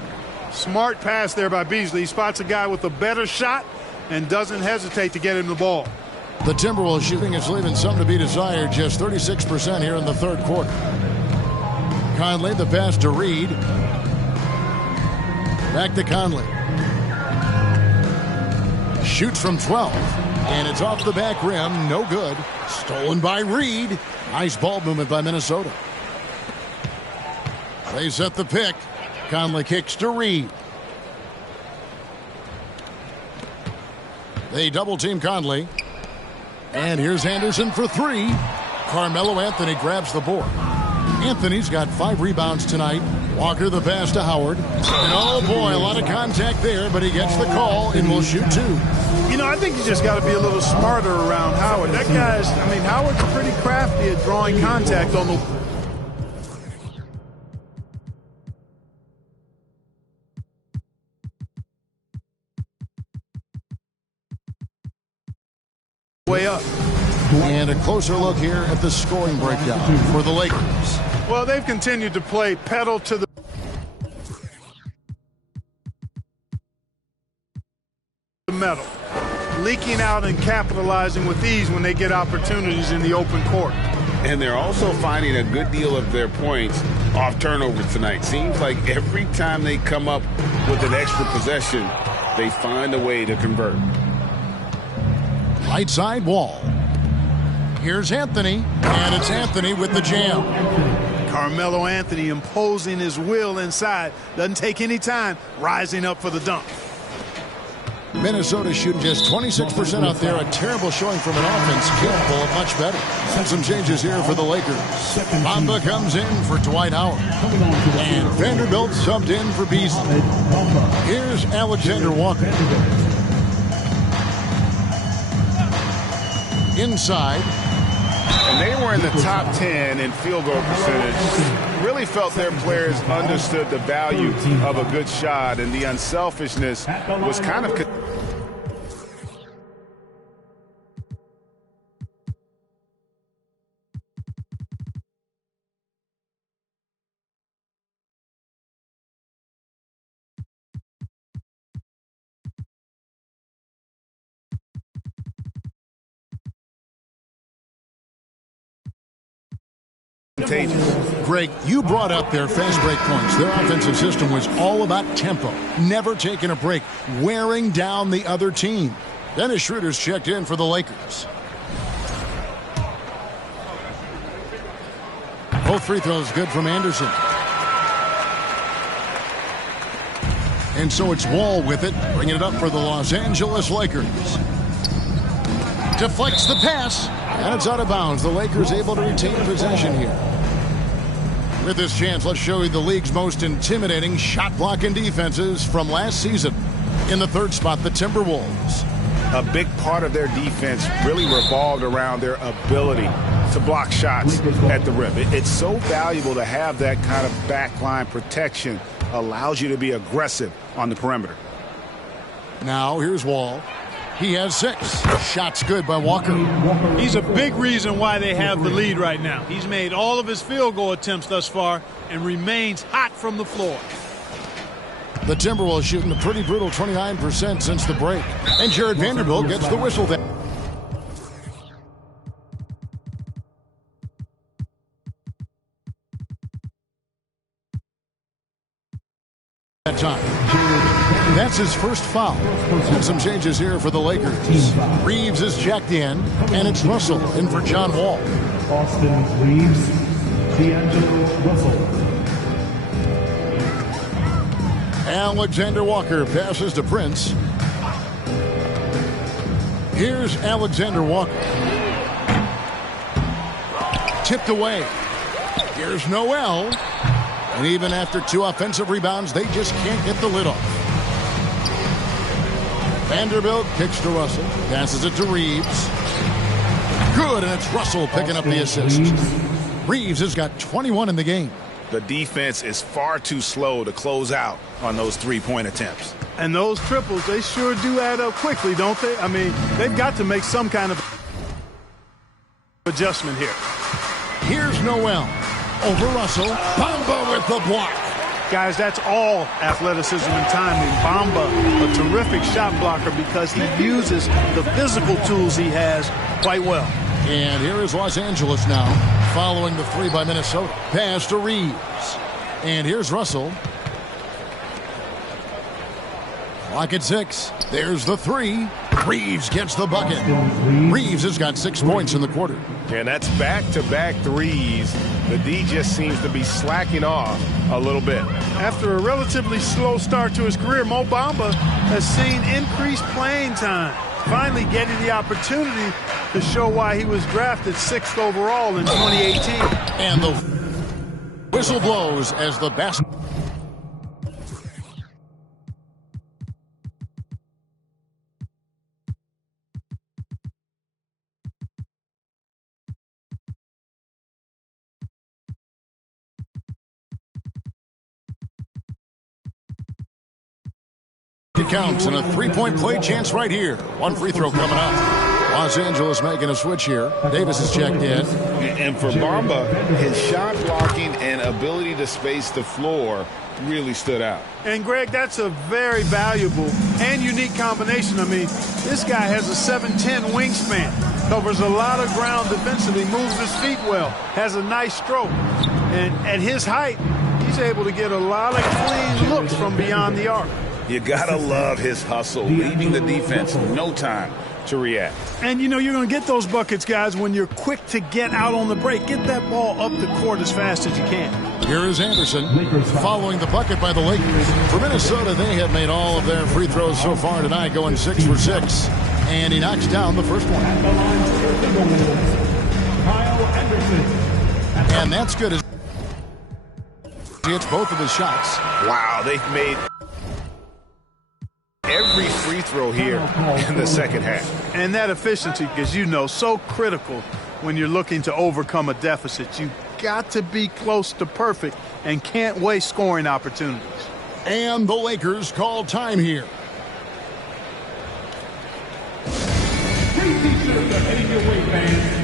Smart pass there by Beasley. He spots a guy with a better shot and doesn't hesitate to get him the ball. The Timberwolves shooting is leaving some to be desired. Just 36% here in the third quarter. Conley, the pass to Reed. Back to Conley. Shoots from 12. And it's off the back rim. No good. Stolen by Reed. Nice ball movement by Minnesota. They set the pick. Conley kicks to Reed. They double-team Conley. And here's Anderson for 3. Carmelo Anthony grabs the board. Anthony's got 5 rebounds tonight. Walker the pass to Howard. And oh boy, a lot of contact there, but he gets the call and will shoot 2. You know, I think you just got to be a little smarter around Howard. That guy's, Howard's pretty crafty at drawing contact on the way up. And a closer look here at the scoring breakdown for the Lakers. Well, they've continued to play pedal to the metal, leaking out and capitalizing with ease when they get opportunities in the open court. And they're also finding a good deal of their points off turnovers tonight. Seems like every time they come up with an extra possession, they find a way to convert. Right side wall. Here's Anthony, and it's Anthony with the jam. Carmelo Anthony imposing his will inside. Doesn't take any time, rising up for the dunk. Minnesota shooting just 26% out there. A terrible showing from an offense capable of much better. And some changes here for the Lakers. Bamba comes in for Dwight Howard. And Vanderbilt subbed in for Beasley. Here's Alexander Walker. Inside. And they were in the top 10 in field goal percentage. Really felt their players understood the value of a good shot, and the unselfishness was kind of... Greg, you brought up their fast break points. Their offensive system was all about tempo, never taking a break, wearing down the other team. Dennis Schroeder's checked in for the Lakers. Both free throws good from Anderson. And so it's Wall with it, bringing it up for the Los Angeles Lakers. Deflects the pass, and it's out of bounds. The Lakers able to retain possession here. With this chance, let's show you the league's most intimidating shot blocking defenses from last season. In the third spot, the Timberwolves. A big part of their defense really revolved around their ability to block shots at the rim. It's so valuable to have that kind of backline protection. Allows you to be aggressive on the perimeter. Now here's Wall. He has 6. Shots good by Walker. He's a big reason why they have the lead right now. He's made all of his field goal attempts thus far and remains hot from the floor. The Timberwolves shooting a pretty brutal 29% since the break. And Jared Vanderbilt gets the whistle there. That time. That's his first foul. And some changes here for the Lakers. Reeves is checked in, and it's Russell in for John Wall. Austin Reeves, D'Angelo Russell. Alexander Walker passes to Prince. Here's Alexander Walker. Tipped away. Here's Noel. And even after 2 offensive rebounds, they just can't get the lid off. Vanderbilt kicks to Russell. Passes it to Reeves. Good, and it's Russell picking up the assist. Reeves has got 21 in the game. The defense is far too slow to close out on those three-point attempts. And those triples, they sure do add up quickly, don't they? I mean, they've got to make some kind of adjustment here. Here's Noel. Over Russell. Bamba with the block. Guys, that's all athleticism and timing. Bamba, a terrific shot blocker because he uses the physical tools he has quite well. And here is Los Angeles now, following the 3 by Minnesota. Pass to Reeves. And here's Russell. Clock at 6. There's the 3. Reeves gets the bucket. Reeves has got 6 points in the quarter. And that's back-to-back threes. The D just seems to be slacking off a little bit. After a relatively slow start to his career, Mo Bamba has seen increased playing time, finally getting the opportunity to show why he was drafted 6th overall in 2018. And the whistle blows as the basket. It counts, and a 3-point play chance right here. 1 free throw coming up. Los Angeles making a switch here. Davis is checked in. And for Bamba, his shot blocking and ability to space the floor really stood out. And, Greg, that's a very valuable and unique combination. I mean, this guy has a 7'10" wingspan, covers a lot of ground defensively, moves his feet well, has a nice stroke. And at his height, he's able to get a lot of clean looks from beyond the arc. You gotta love his hustle, leaving the defense no time to react. And, you know, you're going to get those buckets, guys, when you're quick to get out on the break. Get that ball up the court as fast as you can. Here is Anderson following the bucket by the Lakers. For Minnesota, they have made all of their free throws so far tonight, going 6 for 6. And he knocks down the first one. And that's good as he hits both of his shots. Wow, they've made every free throw here in the second half. And that efficiency, as you know, so critical when you're looking to overcome a deficit. You've got to be close to perfect and can't waste scoring opportunities. And the Lakers call time here. 3 T-shirts are heading your way, fans.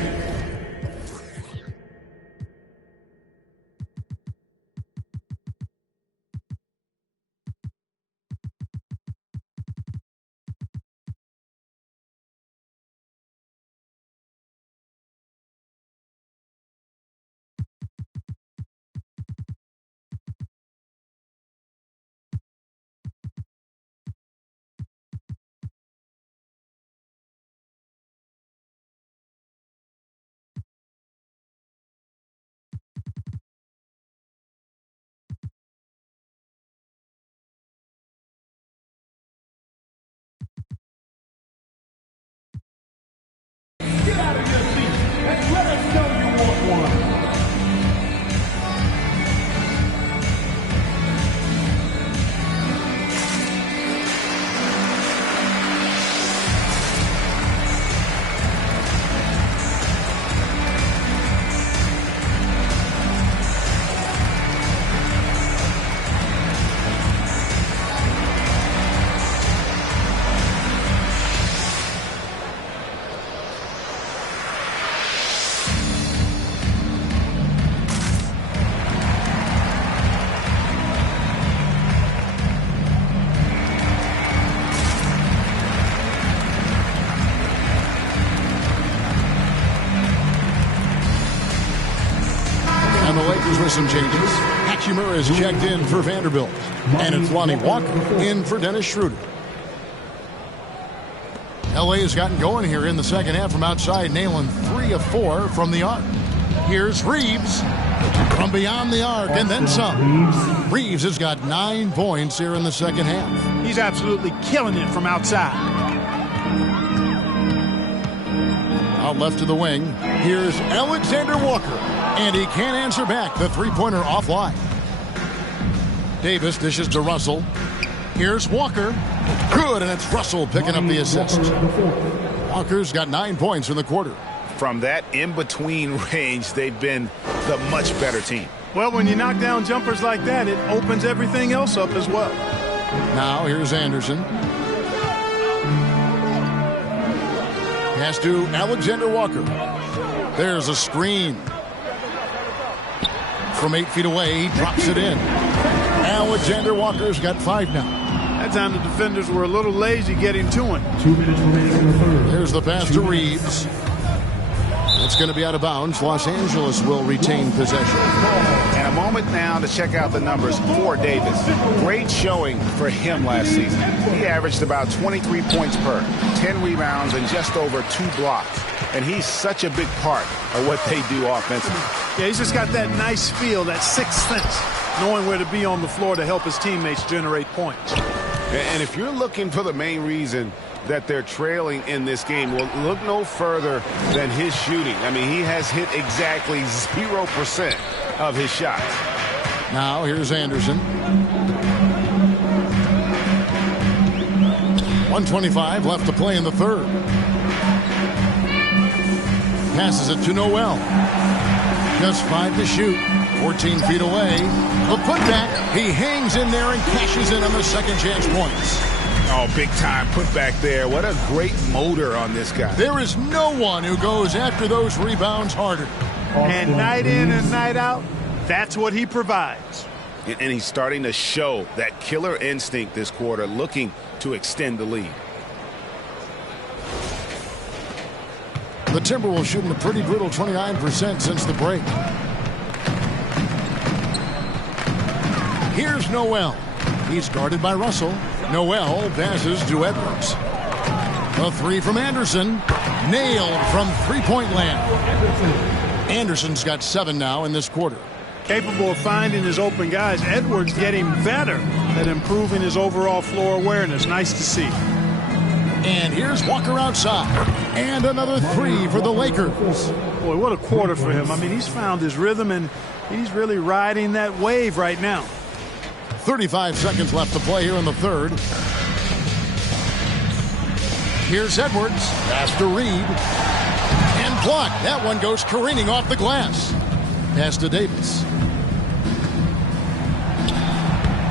Get out of your seat and let us know you want one. With some changes. Hachimura is checked in for Vanderbilt. And it's Lonnie Walker in for Dennis Schroeder. LA has gotten going here in the second half from outside, nailing 3 of 4 from the arc. Here's Reeves. from beyond the arc and then some. Reeves has got 9 points here in the second half. He's absolutely killing it from outside. Out left to the wing, here's Alexander Walker, and he can't answer back. The three-pointer offline. Davis dishes to Russell. Here's Walker. Good, and it's Russell picking up the assist. Walker's got 9 points in the quarter. From that in-between range, they've been the much better team. Well, when you knock down jumpers like that, it opens everything else up as well. Now here's Anderson. Pass to Alexander Walker. There's a screen. From 8 feet away, he drops it in. Alexander Walker's got 5 now. That time the defenders were a little lazy getting to him. 2 minutes remaining in the third. There's the pass to Reeves. It's going to be out of bounds. Los Angeles will retain possession. And a moment now to check out the numbers for Davis. Great showing for him last season. He averaged about 23 points per, 10 rebounds, and just over 2 blocks. And he's such a big part of what they do offensively. Yeah, he's just got that nice feel, that sixth sense, knowing where to be on the floor to help his teammates generate points. And if you're looking for the main reason that they're trailing in this game, well, look no further than his shooting. I mean, he has hit exactly 0% of his shots. Now here's Anderson. 1:25 left to play in the third. Passes it to Noel. Just 5 to shoot. 14 feet away. The putback. He hangs in there and cashes in on the second chance points. Oh, big time putback there. What a great motor on this guy. There is no one who goes after those rebounds harder. And night in and night out, that's what he provides. And he's starting to show that killer instinct this quarter, looking to extend the lead. The Timberwolves shooting a pretty brutal 29% since the break. Here's Noel. He's guarded by Russell. Noel passes to Edwards. A 3 from Anderson. Nailed from three-point land. Anderson's got 7 now in this quarter. Capable of finding his open guys. Edwards getting better at improving his overall floor awareness. Nice to see. And here's Walker outside. And another 3 for the Lakers. Boy, what a quarter for him. I mean, he's found his rhythm, and he's really riding that wave right now. 35 seconds left to play here in the third. Here's Edwards. Pass to Reed. And blocked. That one goes careening off the glass. Pass to Davis.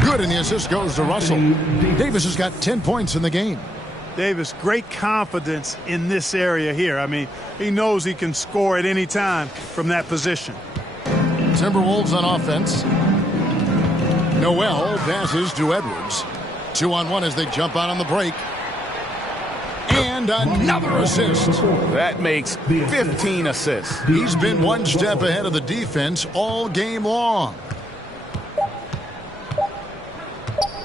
Good, and the assist goes to Russell. Davis has got 10 points in the game. Davis, great confidence in this area here. I mean, he knows he can score at any time from that position. Timberwolves on offense. Noel passes to Edwards. 2-on-1 as they jump out on the break. And another assist. That makes 15 assists. He's been one step ahead of the defense all game long.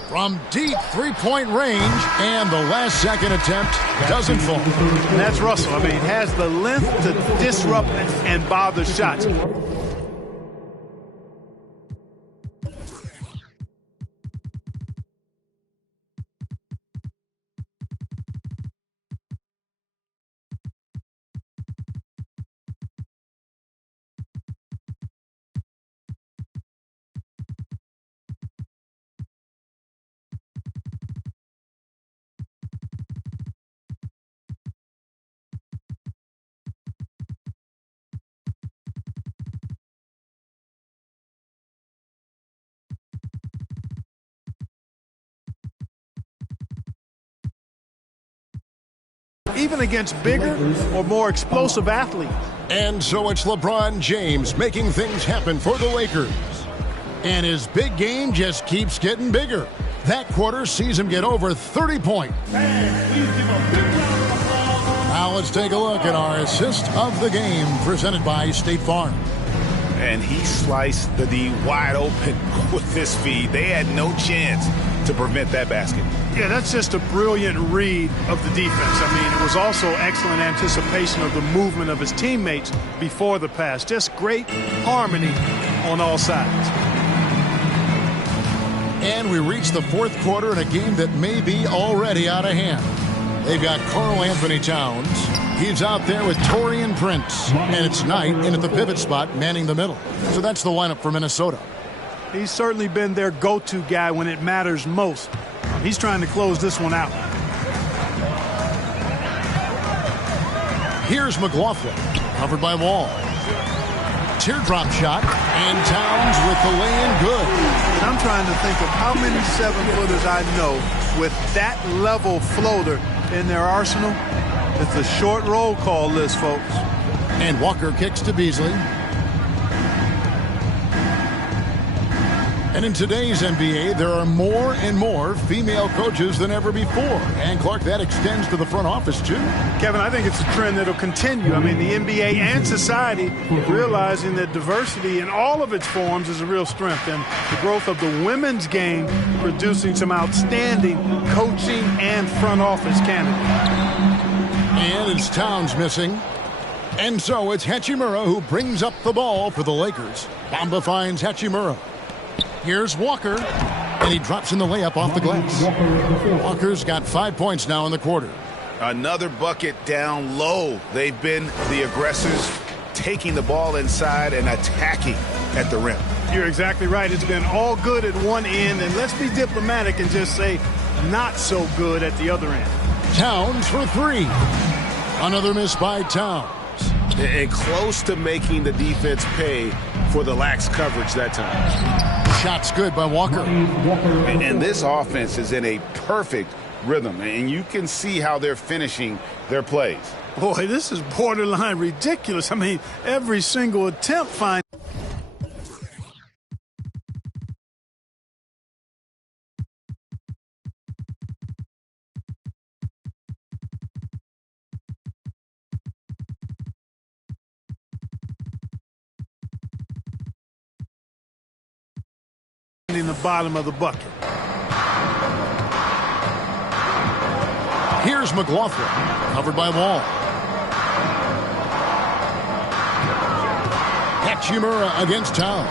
From deep three-point range, and the last second attempt doesn't fall. And that's Russell. I mean, has the length to disrupt and bother shots. Even against bigger or more explosive athletes. And so it's LeBron James making things happen for the Lakers. And his big game just keeps getting bigger. That quarter sees him get over 30 points. Now let's take a look at our assist of the game presented by State Farm. And he sliced the D wide open with this feed. They had no chance to prevent that basket. Yeah, that's just a brilliant read of the defense. I mean, it was also excellent anticipation of the movement of his teammates before the pass. Just great harmony on all sides. And we reach the fourth quarter in a game that may be already out of hand. They've got Karl Anthony Towns. He's out there with Taurean Prince. And it's Knight in at the pivot spot, manning the middle. So that's the lineup for Minnesota. He's certainly been their go-to guy when it matters most. He's trying to close this one out. Here's McLaughlin, covered by Wall. Teardrop shot, and Towns with the lay-in good. I'm trying to think of how many 7-footers I know with that level floater in their arsenal. It's a short roll call list, folks. And Walker kicks to Beasley. And in today's NBA, there are more and more female coaches than ever before. And, Clark, that extends to the front office, too. Kevin, I think it's a trend that will continue. I mean, the NBA and society realizing that diversity in all of its forms is a real strength. And the growth of the women's game producing some outstanding coaching and front office candidates. And it's Towns missing. And so it's Hachimura who brings up the ball for the Lakers. Bamba finds Hachimura. Here's Walker, and he drops in the layup off the glass. Walker's got 5 points now in the quarter. Another bucket down low. They've been the aggressors, taking the ball inside and attacking at the rim. You're exactly right. It's been all good at one end, and let's be diplomatic and just say not so good at the other end. Towns for three. Another miss by Towns. And close to making the defense pay for the lax coverage that time. Shot's good by Walker. And this offense is in a perfect rhythm, and you can see how they're finishing their plays. Boy, this is borderline ridiculous. I mean, every single attempt finds. In the bottom of the bucket. Here's McLaughlin, covered by Wall. Hachimura against Towns.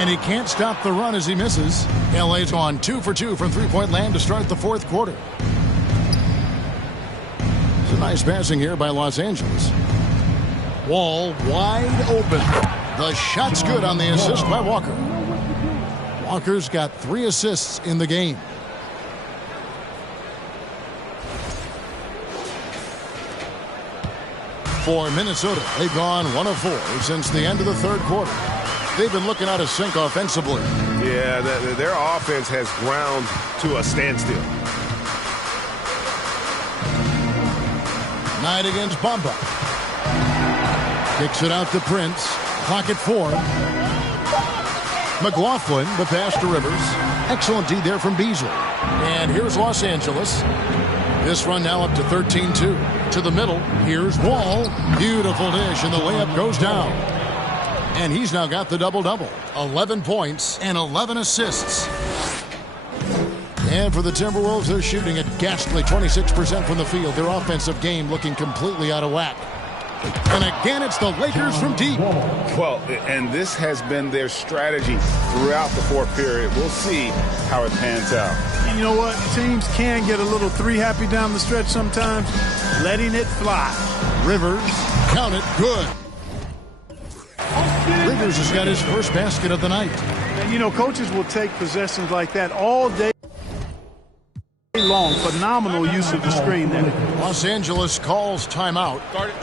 And he can't stop the run as he misses. LA's gone 2 for 2 from three-point land to start the fourth quarter. It's a nice passing here by Los Angeles. Wall wide open. The shot's good on the assist by Walker. Walker's got 3 assists in the game. For Minnesota, they've gone 1 of 4 since the end of the third quarter. They've been looking out of sync offensively. Yeah, their offense has ground to a standstill. Knight against Bamba. Kicks it out to Prince. Clock at 4. McLaughlin, the pass to Rivers. Excellent D there from Beasley. And here's Los Angeles. This run now up to 13-2. To the middle, here's Wall. Beautiful dish, and the layup goes down. And he's now got the double-double. 11 points and 11 assists. And for the Timberwolves, they're shooting a ghastly 26% from the field. Their offensive game looking completely out of whack. And again, it's the Lakers from deep. Well, and this has been their strategy throughout the fourth period. We'll see how it pans out. And you know what? Teams can get a little three-happy down the stretch sometimes. Letting it fly. Rivers, count it, good. Rivers has got his first basket of the night. And, you know, coaches will take possessions like that all day long. Phenomenal use of the screen there. Los Angeles calls timeout. Guard it.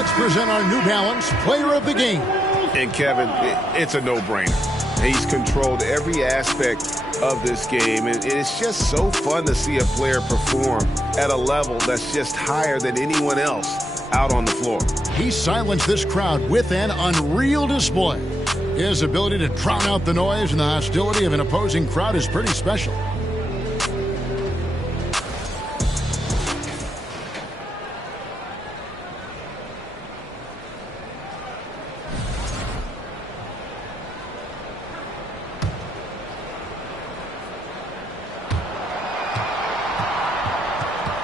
let's present our New Balance Player of the Game. And Kevin, it's a no-brainer. He's controlled every aspect of this game, and it's just so fun to see a player perform at a level that's just higher than anyone else out on the floor. He silenced this crowd with an unreal display. His ability to drown out the noise and the hostility of an opposing crowd is pretty special.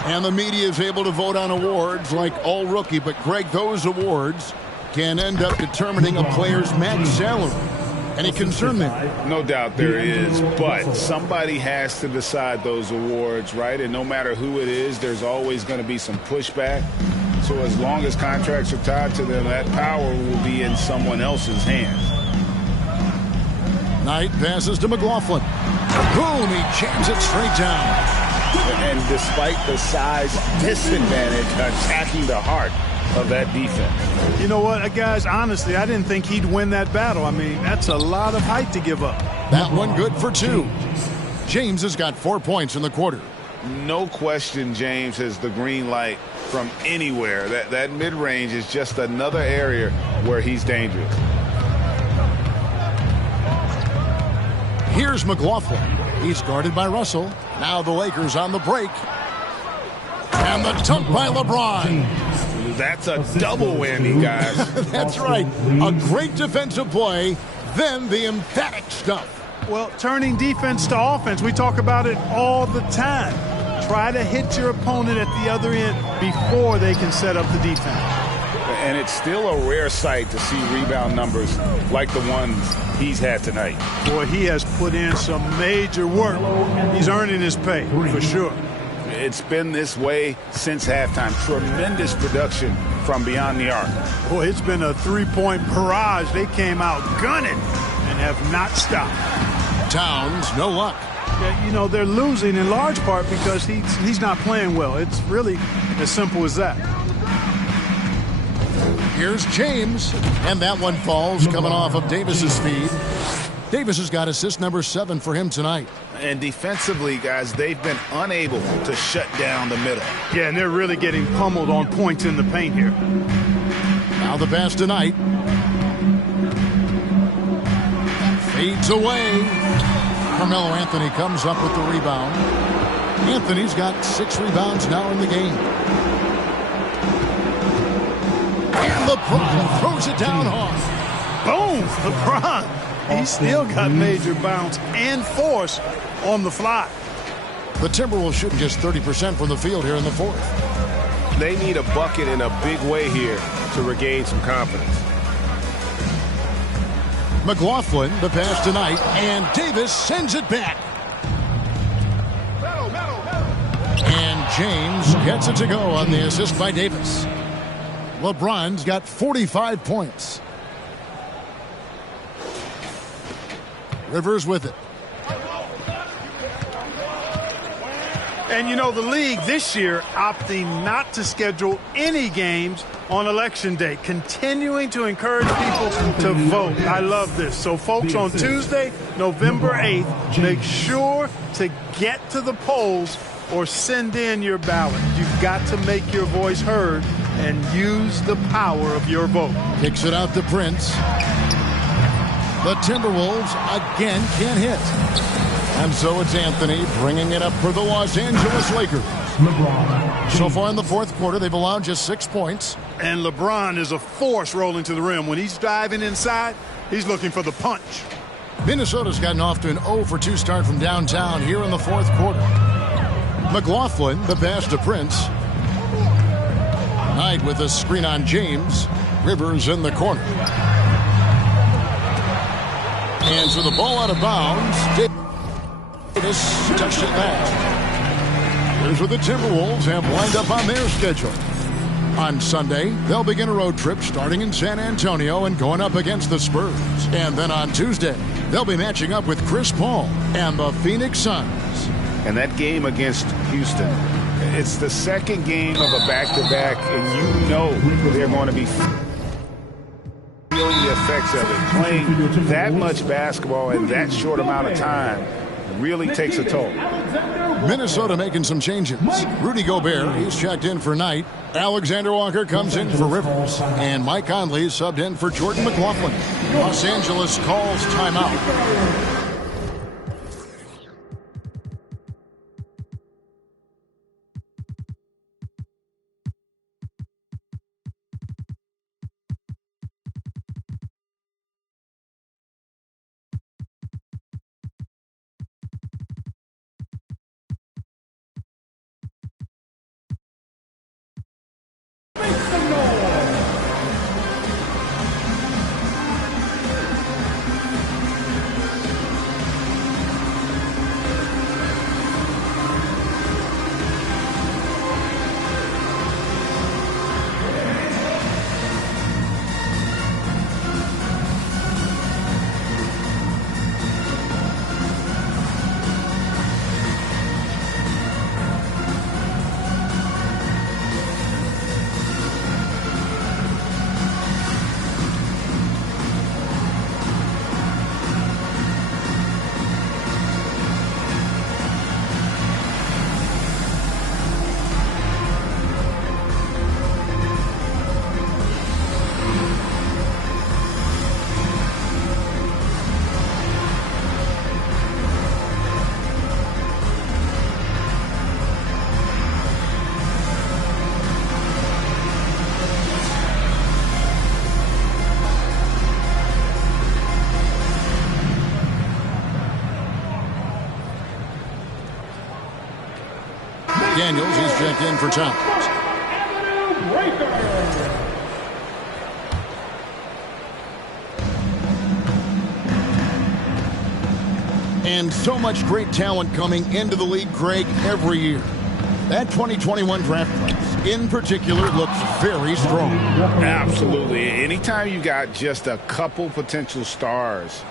And the media is able to vote on awards like All-Rookie, but Greg, those awards can end up determining a player's max salary. Any concern there? No doubt there is, but somebody has to decide those awards, right? And no matter who it is, there's always going to be some pushback. So as long as contracts are tied to them, that power will be in someone else's hands. Knight passes to McLaughlin. Boom, he jams it straight down. And despite the size disadvantage, attacking the heart of that defense. You know what, guys, honestly, I didn't think he'd win that battle. I mean, that's a lot of height to give up. That one good for 2. James has got 4 points in the quarter. No question James has the green light from anywhere. That mid-range is just another area where he's dangerous. Here's McLaughlin. He's guarded by Russell. Now the Lakers on the break. And the dunk by LeBron. That's a double whammy, guys. That's right. A great defensive play, then the emphatic stuff. Well, turning defense to offense, we talk about it all the time. Try to hit your opponent at the other end before they can set up the defense. And it's still a rare sight to see rebound numbers like the ones he's had tonight. Boy, he has put in some major work. He's earning his pay, for sure. It's been this way since halftime. Tremendous production from beyond the arc. Boy, it's been a three-point barrage. They came out gunning and have not stopped. Towns, no luck. Yeah, you know, they're losing in large part because he's not playing well. It's really as simple as that. Here's James, and that one falls coming off of Davis's feed. Davis has got assist number 7 for him tonight. And defensively, guys, they've been unable to shut down the middle. Yeah, and they're really getting pummeled on points in the paint here. Now the pass tonight. Fades away. Carmelo Anthony comes up with the rebound. Anthony's got 6 rebounds now in the game. And LeBron throws it down hard. Boom! LeBron. He's still got major bounce and force on the fly. The Timberwolves shooting just 30% from the field here in the fourth. They need a bucket in a big way here to regain some confidence. McLaughlin, the pass tonight, and Davis sends it back. And James gets it to go on the assist by Davis. LeBron's got 45 points. Rivers with it. And you know, the league this year opting not to schedule any games on election day, continuing to encourage people to vote. I love this. So folks, on Tuesday, November 8th, make sure to get to the polls or send in your ballot. You've got to make your voice heard and use the power of your vote. Kicks it out to Prince. The Timberwolves again can't hit. And so it's Anthony bringing it up for the Los Angeles Lakers. So far in the fourth quarter, they've allowed just 6 points. And LeBron is a force rolling to the rim. When he's diving inside, he's looking for the punch. Minnesota's gotten off to an 0-for-2 start from downtown here in the fourth quarter. McLaughlin, the pass to Prince. Knight with a screen on James. Rivers in the corner. And so the ball out of bounds. Davis touched it last. Here's what the Timberwolves have lined up on their schedule. On Sunday, they'll begin a road trip starting in San Antonio and going up against the Spurs. And then on Tuesday, they'll be matching up with Chris Paul and the Phoenix Suns. And that game against Houston It's the second game of a back-to-back, and you know they're going to be feeling the effects of it. Playing that much basketball in that short amount of time really takes a toll. Minnesota making some changes. Rudy Gobert, he's checked in for Knight. Alexander Walker comes in for Rivers. And Mike Conley subbed in for Jordan McLaughlin. Los Angeles calls timeout. Daniels, he's checked in for Towns. And so much great talent coming into the league, Craig, every year. That 2021 draft class, in particular, looks very strong. Absolutely. Anytime you got just a couple potential stars,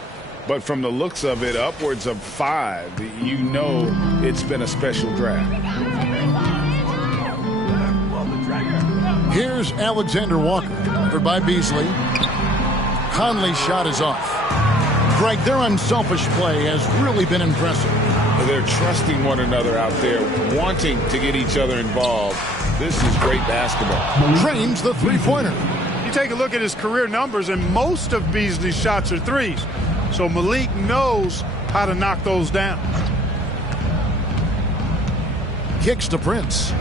but from the looks of it, upwards of 5, you know it's been a special draft. Here's Alexander Walker, covered by Beasley. Conley's shot is off. Greg, their unselfish play has really been impressive. They're trusting one another out there, wanting to get each other involved. This is great basketball. Drains the three-pointer. You take a look at his career numbers, and most of Beasley's shots are threes. So Malik knows how to knock those down. Kicks to Prince.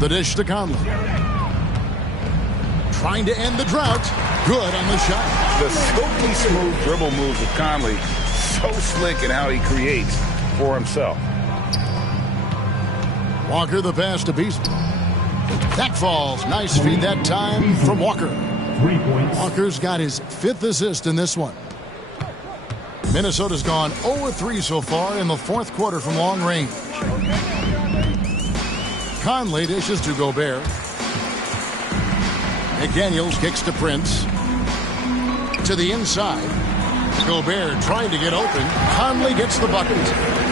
The dish to Conley. Trying to end the drought. Good on the shot. The silky smooth dribble moves of Conley. So slick in how he creates for himself. Walker the pass to Beasley. That falls. Nice feed that time from Walker. 3 points. Walker's got his 5th assist in this one. Minnesota's gone 0-3 so far in the 4th quarter from long range. Conley dishes to Gobert. McDaniels kicks to Prince. To the inside. Gobert trying to get open. Conley gets the bucket.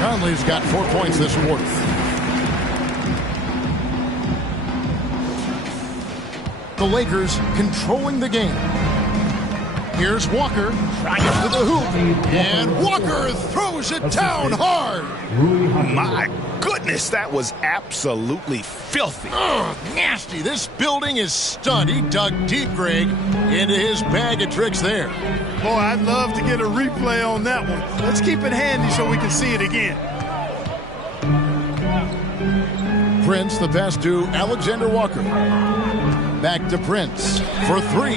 Conley's got 4 points this quarter. The Lakers controlling the game. Here's Walker. Trying to the hoop. And Walker throws it down hard. My goodness, that was absolutely filthy. Ugh, nasty. This building is stunned. He dug deep, Greg, into his bag of tricks there. Boy, I'd love to get a replay on that one. Let's keep it handy so we can see it again. Prince, the pass to Alexander Walker. Back to Prince for 3.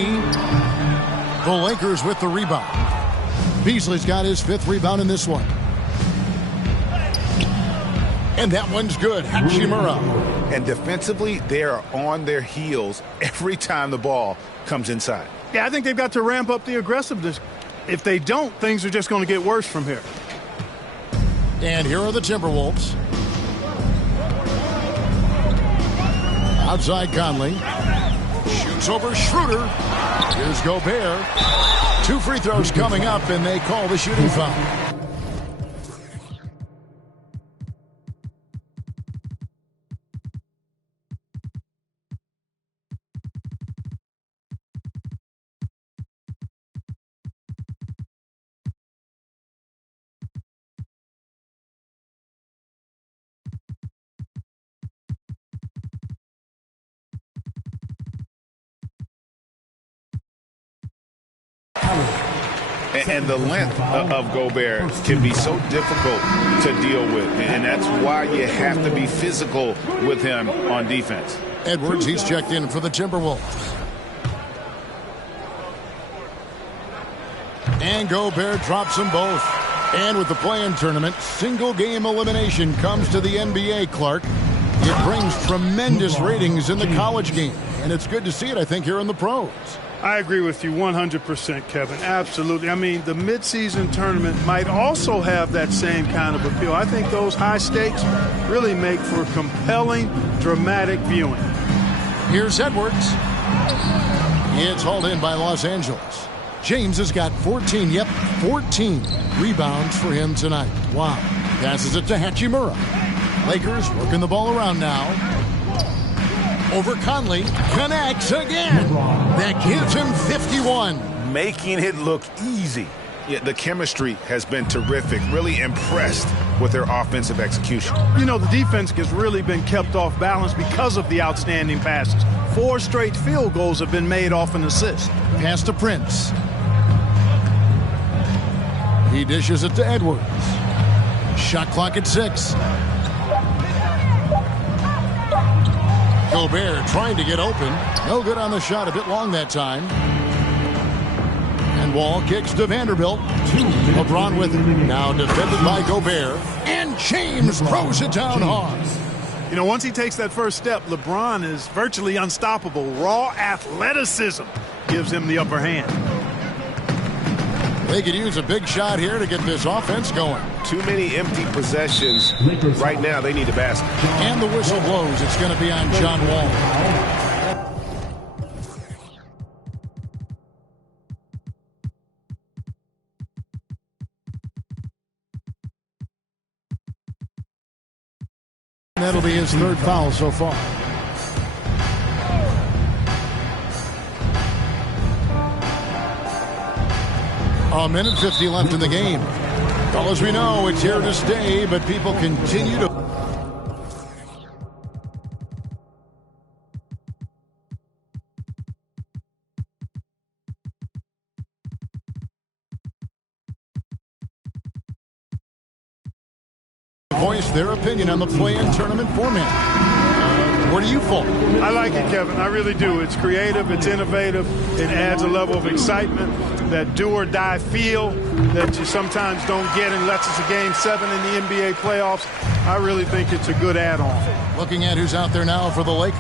The Lakers with the rebound. Beasley's got his 5th rebound in this one. And that one's good. Hachimura. And defensively, they are on their heels every time the ball comes inside. Yeah, I think they've got to ramp up the aggressiveness. If they don't, things are just going to get worse from here. And here are the Timberwolves. Outside Conley. Shoots over Schroeder. Here's Gobert. 2 free throws coming up, and they call the shooting foul. And the length of Gobert can be so difficult to deal with. And that's why you have to be physical with him on defense. Edwards, he's checked in for the Timberwolves. And Gobert drops them both. And with the play-in tournament, single-game elimination comes to the NBA, Clark. It brings tremendous ratings in the college game. And it's good to see it, I think, here in the pros. I agree with you 100%, Kevin. Absolutely. I mean, the midseason tournament might also have that same kind of appeal. I think those high stakes really make for compelling, dramatic viewing. Here's Edwards. It's hauled in by Los Angeles. James has got 14 rebounds for him tonight. Wow. Passes it to Hachimura. Lakers working the ball around now. Over Conley. Connects again. That gives him 51. Making it look easy. Yeah, the chemistry has been terrific. Really impressed with their offensive execution. You know, the defense has really been kept off balance because of the outstanding passes. 4 straight field goals have been made off an assist. Pass to Prince. He dishes it to Edwards. Shot clock at 6. Gobert trying to get open. No good on the shot. A bit long that time. And Wall kicks to Vanderbilt. LeBron with it. Now defended by Gobert. And James throws it down hard. You know, once he takes that first step, LeBron is virtually unstoppable. Raw athleticism gives him the upper hand. They could use a big shot here to get this offense going. Too many empty possessions. Right now, they need a basket. And the whistle blows. It's going to be on John Wall. That'll be his 3rd foul so far. A minute 50 left in the game. Well, as we know, it's here to stay, but people continue to... voice their opinion on the play-in tournament format. Where do you fall? I like it, Kevin. I really do. It's creative. It's innovative. It adds a level of excitement, that do-or-die feel that you sometimes don't get unless it's a Game 7 in the NBA playoffs. I really think it's a good add-on. Looking at who's out there now for the Lakers.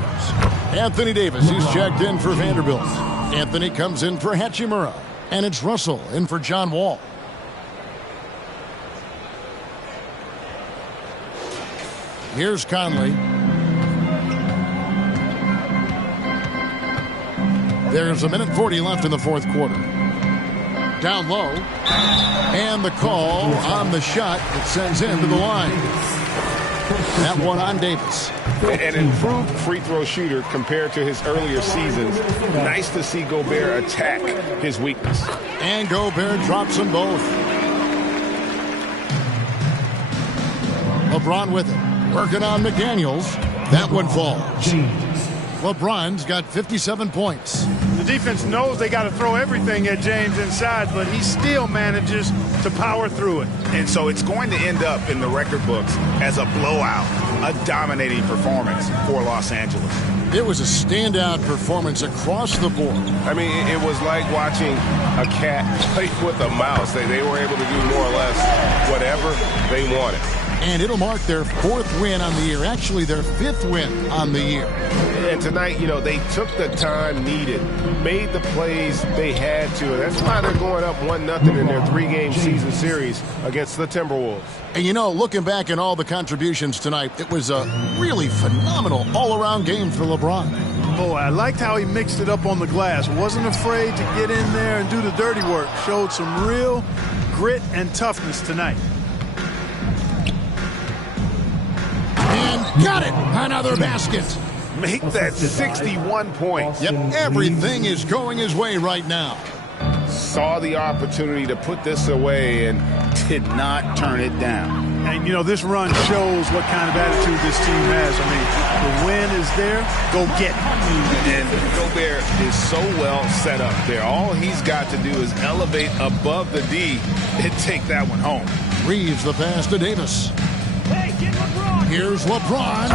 Anthony Davis, he's checked in for Vanderbilt. Anthony comes in for Hachimura. And it's Russell in for John Wall. Here's Conley. There's a minute 40 left in the 4th quarter. Down low. And the call on the shot that sends him to the line. That one on Davis. An improved free throw shooter compared to his earlier seasons. Nice to see Gobert attack his weakness. And Gobert drops them both. LeBron with it. Working on McDaniels. That one falls. LeBron's got 57 points. The defense knows they got to throw everything at James inside, but he still manages to power through it. And so it's going to end up in the record books as a blowout, a dominating performance for Los Angeles. It was a standout performance across the board. I mean, it was like watching a cat play with a mouse. They were able to do more or less whatever they wanted. And it'll mark their 4th win on the year. Actually, their 5th win on the year. And tonight, you know, they took the time needed, made the plays they had to. And that's why they're going up 1-0 in their 3-game season series against the Timberwolves. And, you know, looking back at all the contributions tonight, it was a really phenomenal all-around game for LeBron. Boy, I liked how he mixed it up on the glass. Wasn't afraid to get in there and do the dirty work. Showed some real grit and toughness tonight. And got it. Another basket. Make that 61 points. Yep, everything is going his way right now. Saw the opportunity to put this away and Did not turn it down. And, you know, this run shows what kind of attitude this team has. I mean, the win is there. Go get it. And Gobert is so well set up there. All he's got to do is elevate above the D and take that one home. Reeves the pass to Davis. Here's LeBron.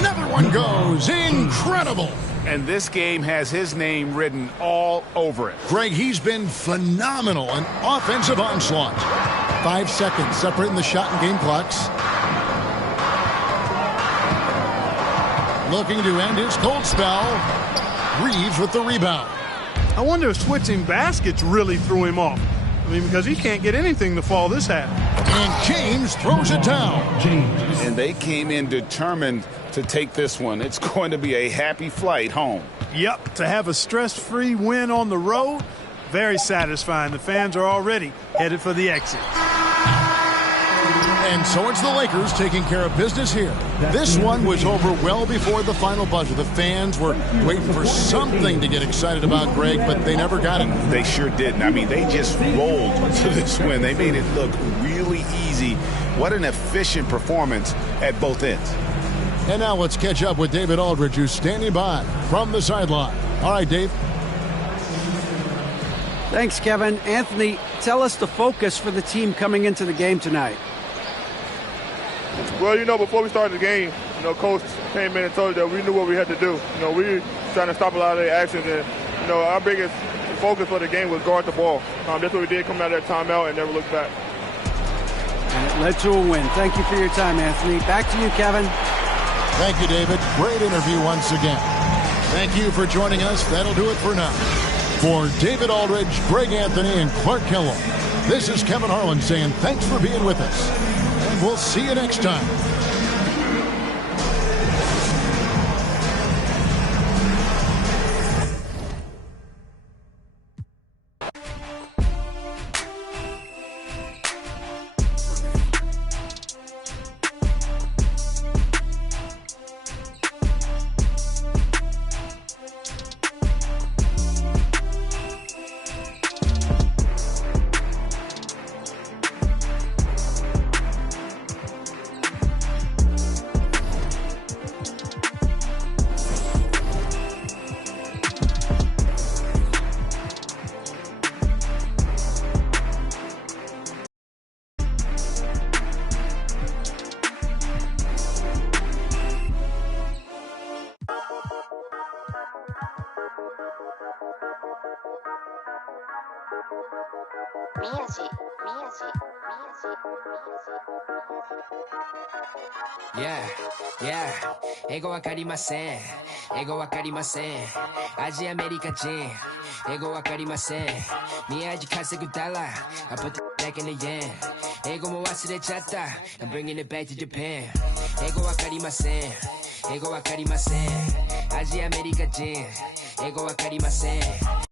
Another one goes. Incredible. And this game has his name written all over it. Greg, he's been phenomenal. An offensive onslaught. 5 seconds separating the shot and game clocks. Looking to end his cold spell. Reeves with the rebound. I wonder if switching baskets really threw him off. I mean, because he can't get anything to fall this half. And James throws it down. And they came in determined to take this one. It's going to be a happy flight home. Yep, to have a stress-free win on the road, very satisfying. The fans are already headed for the exit. And so it's the Lakers taking care of business here. This one was over well before the final buzzer. The fans were waiting for something to get excited about, Greg, but they never got it. They sure didn't. I mean, they just rolled to this win. They made it look really easy. What an efficient performance at both ends. And now let's catch up with David Aldridge, who's standing by from the sideline. All right, Dave. Thanks, Kevin. Anthony, tell us the focus for the team coming into the game tonight. Well, you know, before we started the game, you know, Coach came in and told us that we knew what we had to do. You know, we were trying to stop a lot of their actions, and, you know, our biggest focus for the game was guard the ball. That's what we did coming out of that timeout and never looked back. And it led to a win. Thank you for your time, Anthony. Back to you, Kevin. Thank you, David. Great interview once again. Thank you for joining us. That'll do it for now. For David Aldridge, Greg Anthony, and Clark Kellogg, this is Kevin Harlan saying thanks for being with us. And we'll see you next time. Yeah, 英語わかりません。英語わかりません。アジアメリカ人。英語わかりません。宮地稼ぐダラ。I put the back in the yen. 英語も忘れちゃった。I'm bringing it back to Japan. 英語わかりません。英語わかりません。アジアメリカ人。英語わかりません。